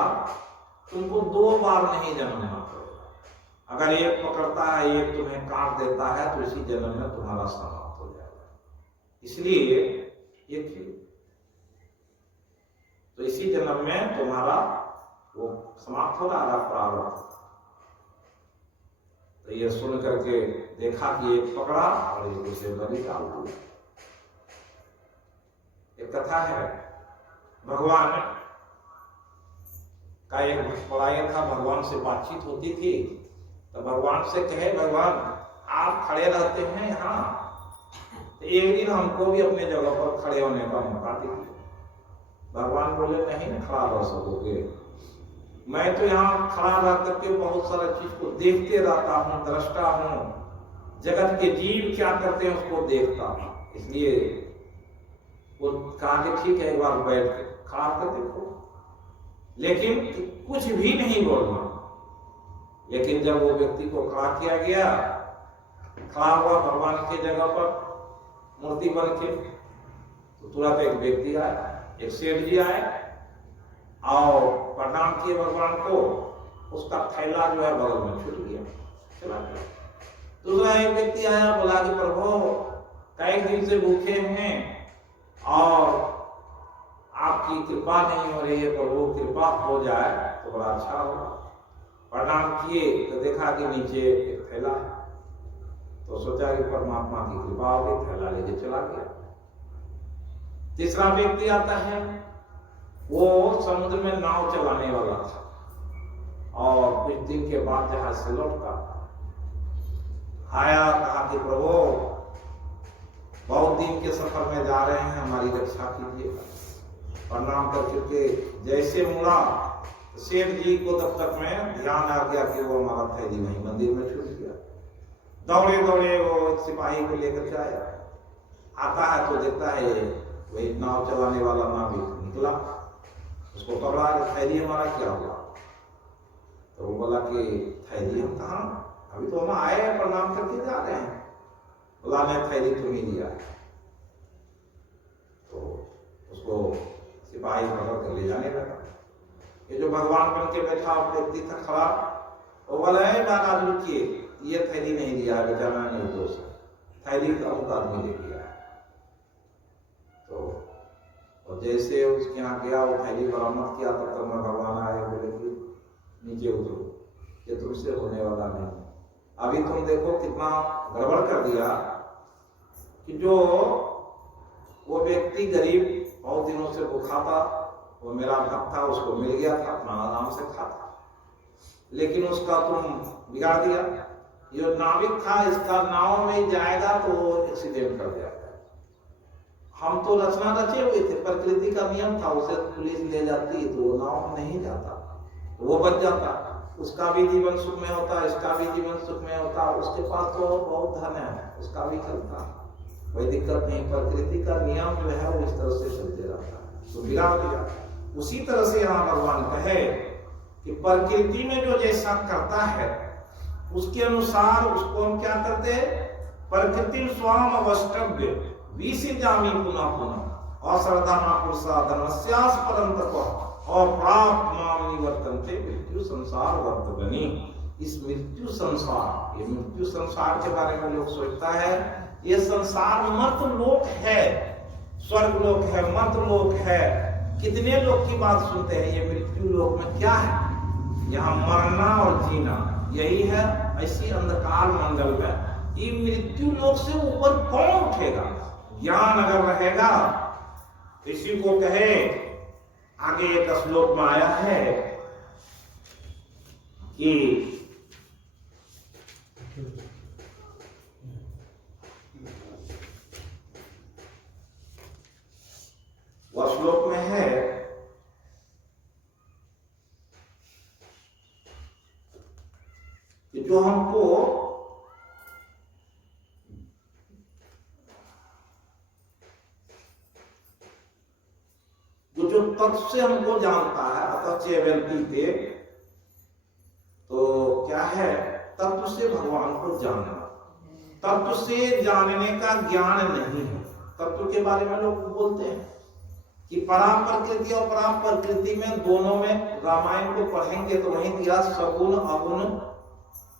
तुमको 2 बार नहीं जन्मना पड़ेगा। अगर एक पकड़ता है, एक तुम्हें काट देता है, तो इसी जन्म में तुम्हारा समाप्त हो जाएगा। इसलिए ये तो इसी जन्म में तुम्हारा वो समाप्त हो रहा प्रारब्ध। तो ये सुन करके देखा कि एक पकड़ा और एक दूसरे बलि डाल दिया। एक कथा है, भगवान का एक पढ़ाई था, भगवान से बातचीत होती थी। तो भगवान से कहे, भगवान आप खड़े रहते हैं यहाँ, तो एक दिन हमको भी अपने जगह पर खड़े होने का मौका दीजिए। भगवान बोले, नहीं खड़ा रह सकोगे, मैं तो यहाँ खड़ा रह करके बहुत सारा चीज को देखते रहता हूँ, दृष्टा हूँ, जगत के जीव क्या करते हैं उसको देखता हूँ। इसलिए वो कहा कि ठीक है, एक बार बैठ के खड़ा कर देखो, लेकिन कुछ भी नहीं बोलना। लेकिन जब वो व्यक्ति को खड़ा किया गया, खड़ा हुआ भगवान की जगह पर मूर्ति बन के, तो तुरंत एक व्यक्ति आया, एक सेठ जी आए और प्रणाम किए भगवान को। उसका थैला जो है बगल में छूट गया, चला गया। दूसरा एक व्यक्ति आया, बोला कि प्रभु कई दिन से भूखे हैं और आपकी कृपा नहीं हो रही है, प्रभु कृपा हो जाए तो बड़ा अच्छा होगा। प्रणाम किए तो देखा कि नीचे एक थैला है, तो सोचा कि परमात्मा की कृपा हो गई, थैला लेके चला गया। तीसरा व्यक्ति आता है, वो समुद्र में नाव चलाने वाला था और कुछ दिन के बाद जहाज से लौटता आया, कहा कि प्रभु बहुत दिन के सफर में जा रहे हैं, हमारी रक्षा कीजिएगा। प्रणाम करके जैसे मुड़ा, सेठ जी को तब तक में ध्यान आ गया कि वो हमारा थैली वहीं मंदिर में छूट गया। दौड़े दौड़े वो सिपाही को लेकर के आया, आता है तो देखता है वही नाव चलाने वाला नाविक निकला, उसको पकड़ा, थैली हमारा क्या हुआ? तो वो बोला कि थैली हम कहाँ, अभी तो हम आए हैं, प्रणाम करके जा रहे हैं। बोला मैं थैली तुम ही लिया है। तो उसको सिपाही पकड़ कर ले जाने लगा। ये जो भगवान बन के बैठा व्यक्ति था खड़ा, वो बोला है दादा रुकिए, ये थैली नहीं लिया है, बेचारा नहीं दोष है, थैली तो अमुक आदमी ले लिया है। तो जैसे उसके यहाँ गया, वो थैली बरामद किया, तब तक मैं भगवान आए, बोले कि नीचे उतरो, ये तुमसे होने वाला नहीं। अभी तुम देखो कितना गड़बड़ कर दिया कि जो वो व्यक्ति गरीब बहुत दिनों से भूखा था, वो मेरा भक्त था, उसको मिल गया था, अपना आराम से खाता, लेकिन उसका तुम बिगाड़ दिया। ये नाविक था, इसका नाव में जाएगा तो एक्सीडेंट कर जाएगा। हम तो रचना रचे हुए थे, प्रकृति का नियम था, उसे पुलिस ले जाती तो वो नाव में नहीं जाता, तो वो बच जाता, उसका भी जीवन सुख में होता, इसका भी जीवन सुख में होता, उसके पास तो बहुत धन है, उसका भी चलता, कोई दिक्कत नहीं। प्रकृति का नियम जो है वो इस तरह से चलते रहता है, तो बिगाड़ दिया। उसी तरह से यहाँ भगवान कहे कि प्रकृति में जो जैसा करता है उसके अनुसार उसको हम क्या करते हैं, प्रकृति स्वाम अवष्टव्य विसिजामि पुनः पुनः अश्रद्धा पुरुषा धनस्यास परम तप अप्राप्त माम निवर्तन्ते मृत्यु संसार वर्तमानी। इस मृत्यु संसार, ये मृत्यु संसार के बारे में लोग सोचता है ये संसार मर्त लोक है, स्वर्ग लोक है, मर्त लोक है। कितने लोग की बात सुनते हैं, ये मृत्यु लोक में क्या है, यहाँ मरना और जीना यही है। ऐसी अंधकार मंडल में ये मृत्यु लोक से ऊपर कौन उठेगा? ज्ञान अगर रहेगा, इसी को कहे आगे एक श्लोक में आया है कि वह श्लोक में है कि जो हमको जो तत्व से हमको जानता है, अतः तो क्या है, तत्व से भगवान को जानना। तत्व से जानने का ज्ञान नहीं है। तत्व के बारे में लोग बोलते हैं कि पराम प्रकृति और पराम प्रकृति में दोनों में, रामायण को पढ़ेंगे तो वहीं दिया सगुण अगुण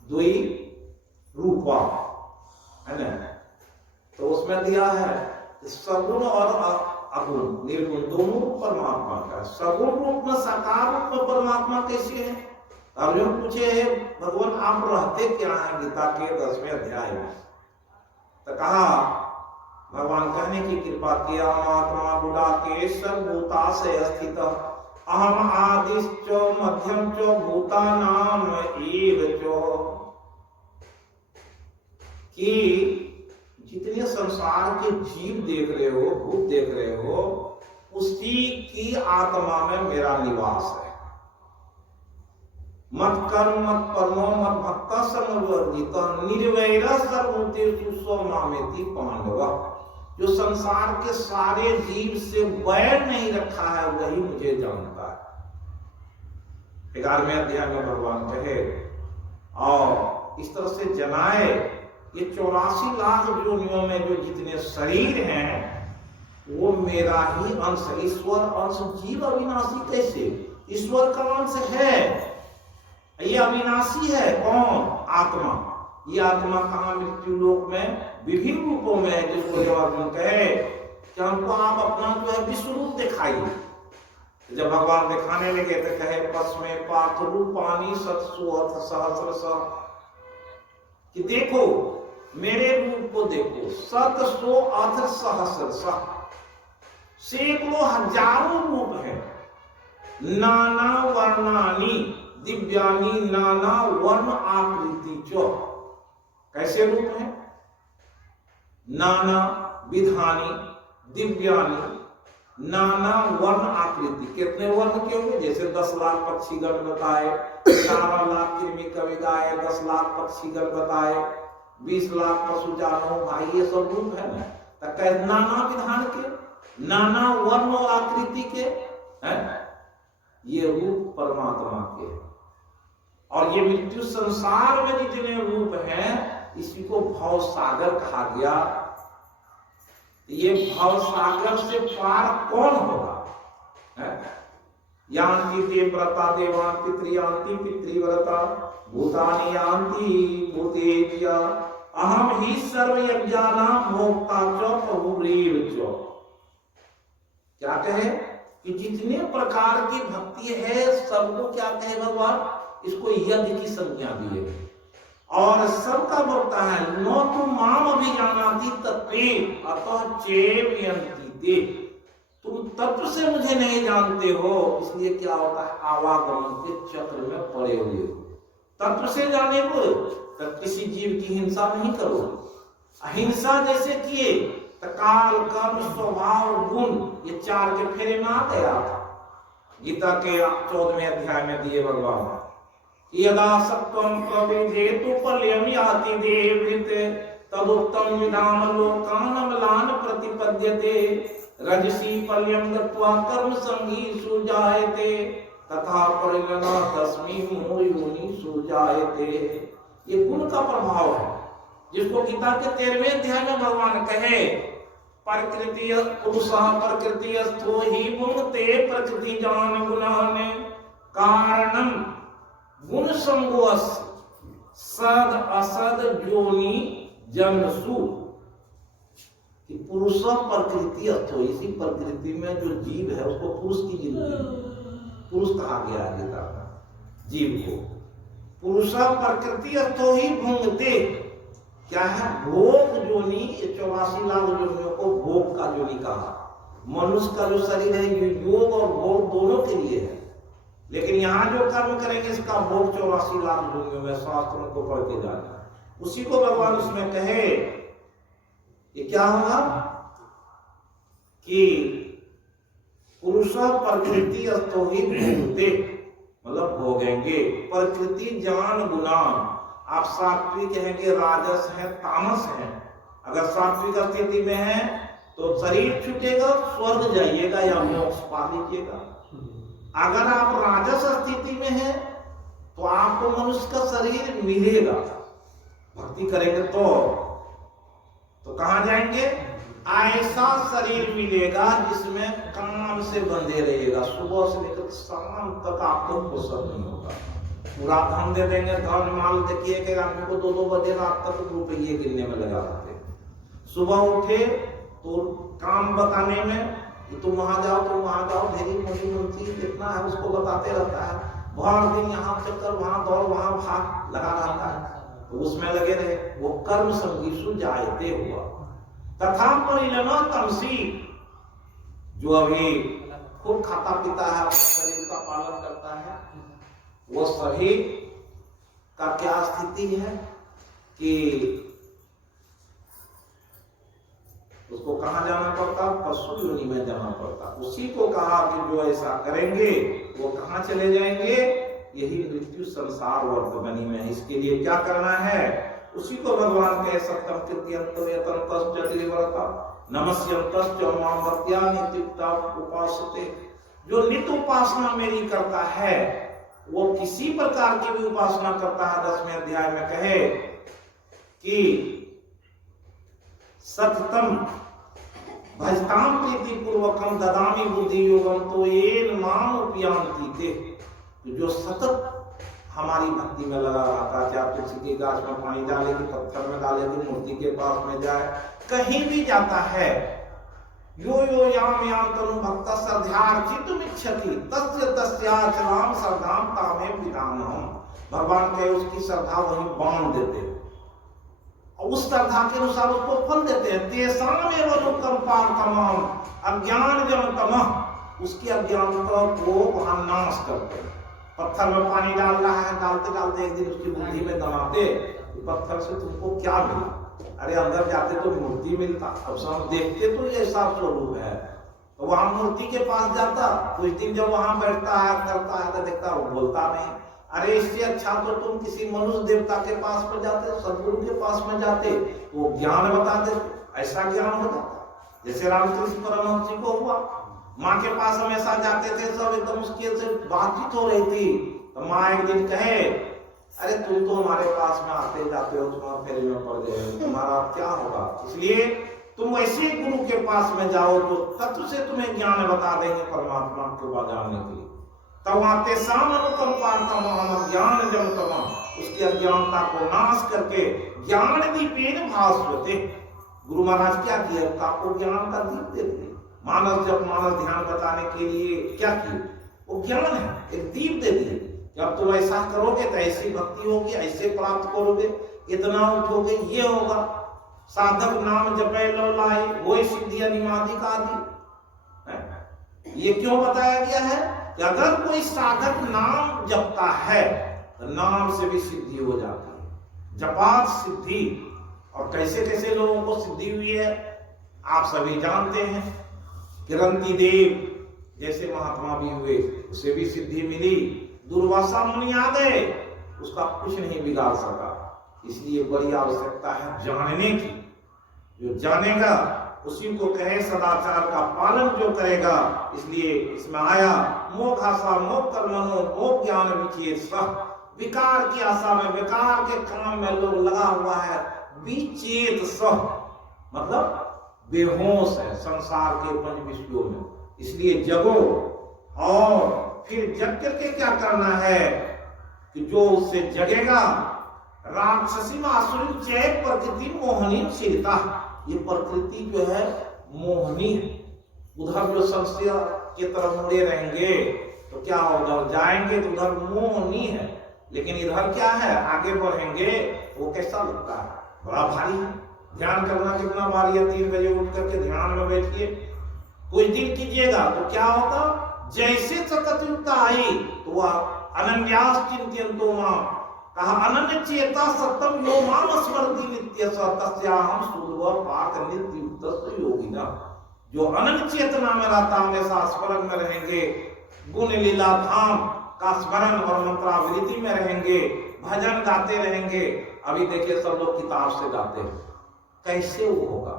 द्वि रूपा है ना, तो उसमें दिया है सगुण और अगुण निर्गुण दोनों परमात्मा का। सगुण रूप में साकार रूप में परमात्मा कैसे है? अर्जुन पूछे भगवान आप रहते क्या है गीता के 10वें अध्याय में, तो कहा भगवान कहने की कृपा किया महात्मा बुढ़ा के सर्वभूता से स्थित अहम आदिश्च मध्यम च भूतानाम एव च, कि जितने संसार के जीव देख रहे हो, भूत देख रहे हो, उसी की आत्मा में मेरा निवास है। मत कर्म मत परमो मत भक्ता समवर्जित निर्वैर सर्वभूतेषु स्वमामेति पांडव। जो संसार के सारे जीव से वैर नहीं रखा है वही मुझे जानता है। 11वें अध्याय में भगवान कहे और इस तरह से जनाए ये 84 लाख योनियों में जो जितने शरीर हैं वो मेरा ही अंश, ईश्वर अंश। जीव अविनाशी कैसे? ईश्वर का अंश है, ये अविनाशी है। कौन? आत्मा। ये आत्मा कहाँ? मृत्यु लोक में विभिन्न रूपों में है, जिसको जो अर्जुन कहे कि हमको आप अपना जो है विश्व रूप दिखाइए। जब भगवान दिखाने लगे तो कहे पश्मे पार्थ रूपानी सत्सु अर्थ सहस्र, कि देखो मेरे रूप को देखो, 700 अर्थ सहस्र, सैकड़ों हजारों रूप है। नाना वर्णानी दिव्यानी नाना वर्ण आकृति चो, कैसे रूप है? नाना विधानी दिव्यानी नाना वर्ण आकृति। कितने वर्ण के हुए? जैसे 10 लाख पक्षीगण बताए, 11 लाख कृमि कविगाए, 10 लाख पक्षीगण बताए, 20 लाख पशु जानवर भाई, ये सब रूप है ना। तो नाना विधान के, नाना वर्ण और आकृति के है, ये रूप परमात्मा के। और ये मृत्यु संसार में जितने रूप हैं इसी को भव सागर कहा गया। ये भव सागर से पार कौन होगा? यान्ति देवव्रता देवान्ति त्रियान्ति पितृव्रता भूतानि यान्ति भूतेज्य अहम ही सर्व यज्ञानां भोक्ता च प्रभुरेव च। क्या कहे कि जितने प्रकार की भक्ति है सबको क्या कहे भगवान, इसको यज्ञ की संज्ञा दिए और सबका बोलता है नो तुम माम अभिजानाति तत्वे अतः चेवयन्ति ते, तुम तत्व से मुझे नहीं जानते हो इसलिए क्या होता है आवागमन के चक्र में पड़े हुए हो। तत्व से जाने को तो किसी जीव की हिंसा नहीं करो, अहिंसा जैसे किए तो काल कर्म स्वभाव गुण ये चार के फेरे में आ गया। गीता के 14वें अध्याय में दिए भगवान यदा सत्वं प्रविधेतु पल्यम याति देवृत तदुत्तम विधाम लोकान अमलान प्रतिपद्यते रजसी पल्यम गत्वा कर्म संगी सुजायते तथा परिणना तस्मिन् मोयुनि सुजायते। ये गुण का प्रभाव है जिसको गीता के 13वें अध्याय में भगवान कहे प्रकृति पुरुषः प्रकृतिस्थो हि भुङ्क्ते प्रकृति जान गुणान् कारणम गुण संगोस सद असद योनि जन्मसु। कि पुरुष प्रकृति अस्थो, इसी प्रकृति में जो जीव है उसको पुरुष की गिनती पुरुष कहा गया है गीता में जीव को। पुरुष प्रकृति अस्थो ही भुङ्क्ते क्या है भोग योनि, 84 लाख योनियों को भोग का योनि कहा। मनुष्य का जो शरीर है ये योग और भोग दोनों के लिए है, लेकिन यहाँ जो कर्म करेंगे इसका भोग 84 लाख योनियों में शास्त्रों को पढ़ के जाना है। उसी को भगवान उसमें कहे ये क्या होगा कि पुरुष प्रकृति अस्थो ही भुङ्क्ते मतलब भोगेंगे प्रकृति जान गुणान। आप सात्विक कहेंगे राजस है तामस है, अगर सात्विक स्थिति में है तो शरीर छूटेगा स्वर्ग जाइएगा या मोक्ष पा लीजिएगा। अगर आप राजस स्थिति में हैं तो आपको मनुष्य का शरीर मिलेगा, भक्ति करेंगे तो कहां जाएंगे, ऐसा शरीर मिलेगा जिसमें काम से बंधे रहेगा, सुबह से लेकर शाम तक आपको फुर्सत नहीं होगा। पूरा धन दे देंगे, धन माल देखिए एक आदमी को 2-2 बजे रात तक रुपये गिनने में लगा देते। सुबह उठे तो काम बताने में कि तुम वहां जाओ तुम वहां जाओ, ढेरी मोटी मुंशी जितना है उसको बताते रहता है। भर दिन यहाँ चक्कर वहां दौड़ वहां भाग लगा रहता है, तो उसमें लगे रहे। वो कर्म संगीसु जायते हुआ तथा परिणना तमसी, जो अभी खूब खाता पीता है शरीर का पालन करता है वो सभी का क्या स्थिति है कि उसको कहां जाना पड़ता, पशु योनि में जाना पड़ता। उसी को कहा कि जो ऐसा करेंगे वो कहां चले जाएंगे, यही मृत्यु संसार वर्तमानी में है। इसके लिए क्या करना है उसी को भगवान कहे सत्यम कृत्यंतव्रता नमस्यंतश्च मां भक्त्या नित्युक्ता उपासते। जो नित्य उपासना मेरी करता है वो किसी प्रकार की भी उपासना करता है। 10वें अध्याय में कहे कि सततम भजताम प्रीति पूर्वकम ददामी बुद्धि योगम तो येन माम उपयांति ते। जो सतत हमारी भक्ति में लगा रहता है, चाहे तुलसी की गाछ में पानी डाले कि पत्थर में डाले कि मूर्ति के पास में जाए, कहीं भी जाता है, यो यो याम याम तनु भक्त श्रद्धार्चितुम इच्छति तस्य तस्याचलाम श्रद्धाम तामे विधानम। भगवान कहे उसकी श्रद्धा वहीं बांध देते और उस श्रद्धा के अनुसार उसको फल देते हैं। तेसाम एवं अनुकंपार्थम अज्ञान जन तमः, उसकी अज्ञानता को वहां नाश करते हैं। पत्थर में पानी डाल रहा है, डालते डालते एक दिन उसकी बुद्धि में दमाते पत्थर से तुमको क्या मिला, अरे अंदर जाते तो मूर्ति मिलता, अब सब देखते तो ये ऐसा स्वरूप है। तो वहां मूर्ति के पास जाता, कुछ दिन जब वहां बैठता है करता है तो देखता वो बोलता नहीं। अरे इससे अच्छा तो तुम किसी मनुष्य देवता के पास में जाते, सदगुरु के पास में जाते, वो ज्ञान बताते, ऐसा ज्ञान हो जाता। जैसे रामकृष्ण परमहंस जी को हुआ, माँ के पास हमेशा जाते थे, सब एकदम उसके से बातचीत हो रही थी, तो माँ एक दिन कहे अरे तुम तो हमारे पास में आते जाते हो, तुम्हारे फेरे में पड़ गए, तुम्हारा क्या होगा, इसलिए तुम वैसे गुरु के पास में जाओ जो तत्व से तुम्हें ज्ञान बता देंगे परमात्मा को जानने के लिए। तब आते साम अनुकंपार्थम हम ज्ञान जमतम, उसकी अज्ञानता को नाश करके ज्ञान दीपेन भास्वते। गुरु महाराज क्या किया, आपको ज्ञान का दीप दे दिए, मानस जब मानस ध्यान बताने के लिए क्या किए, वो ज्ञान है, एक दीप दे दिए कि अब तुम ऐसा करोगे तो ऐसी भक्ति होगी, ऐसे प्राप्त करोगे, इतना उठोगे, ये होगा। साधक नाम जपे लो लाई, वही सिद्धि अनिमादिक आदि। ये क्यों बताया गया है कि अगर कोई साधक नाम जपता है तो नाम से भी सिद्धि हो जाती है। जपात सिद्धि। और कैसे कैसे लोगों को सिद्धि हुई है आप सभी जानते हैं। किरंती देव जैसे महात्मा भी हुए, उसे भी सिद्धि मिली। दुर्वासा मुनि आ गए, उसका कुछ नहीं बिगाड़ सका। इसलिए बड़ी आवश्यकता है जानने की। जो जानेगा उसी को कहे सदाचार का पालन जो करेगा। इसलिए इसमें आया मोह आशा मोह कर्मणो मोह ज्ञान विचेत सह। विकार की आशा में, विकार के काम में लोग लगा हुआ है। विचेत सह मतलब बेहोश है संसार के पंच विषयों में। इसलिए जगो, और फिर जग करके क्या करना है कि जो उससे जगेगा, राक्षसी आसुरी चय प्रकृति मोहनी शीलता। ये प्रकृति जो है मोहनी है। उधर जो संशय की तरफ मुड़े रहेंगे तो क्या होगा, जाएंगे तो उधर मोहनी है। लेकिन इधर क्या है, आगे बढ़ेंगे वो कैसा लगता है, बड़ा भारी है। ध्यान करना कितना भारी है। 3 बजे उठ करके ध्यान में बैठिए, कुछ दिन कीजिएगा तो क्या होगा, जैसे सततयुक्ता आई तो वह अनन्यास चिंतयन्तो मां, कहा अनन्य चेता सत्यम यो माम स्मरति नित्य तस्याहं सुलभ पार्थ नित्य युक्त योगिना। जो अनन्य चेतना में रहता हमेशा स्मरण में रहेंगे, गुण लीला धाम का स्मरण और मंत्रावृत्ति में रहेंगे, भजन गाते रहेंगे। अभी देखिए सब लोग किताब से गाते हैं, कैसे वो होगा,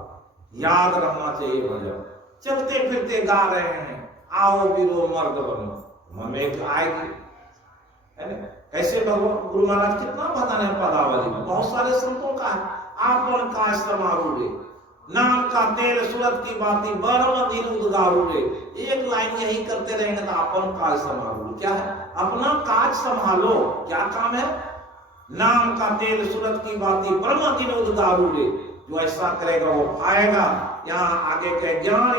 याद रहना चाहिए भजन। चलते फिरते गा रहे हैं, आओ बीरो मर्द बनो, मन में एक आएगी, है ना। कैसे भगवान गुरु महाराज कितना भजन है पदावली में, बहुत सारे संतों का है। आपन का समारूढ़े, नाम का तेल सूरत की बाती बरम दिन उद्गारूढ़े। एक लाइन यही करते रहेंगे तो अपन काज समारूढ़े। क्या है, अपना काज संभालो। क्या काम है, नाम का तेल सूरत की बाती ब्रह्म दिन उद्गारूढ़े। जो ऐसा करेगा वो पाएगा। यहाँ आगे के ज्ञान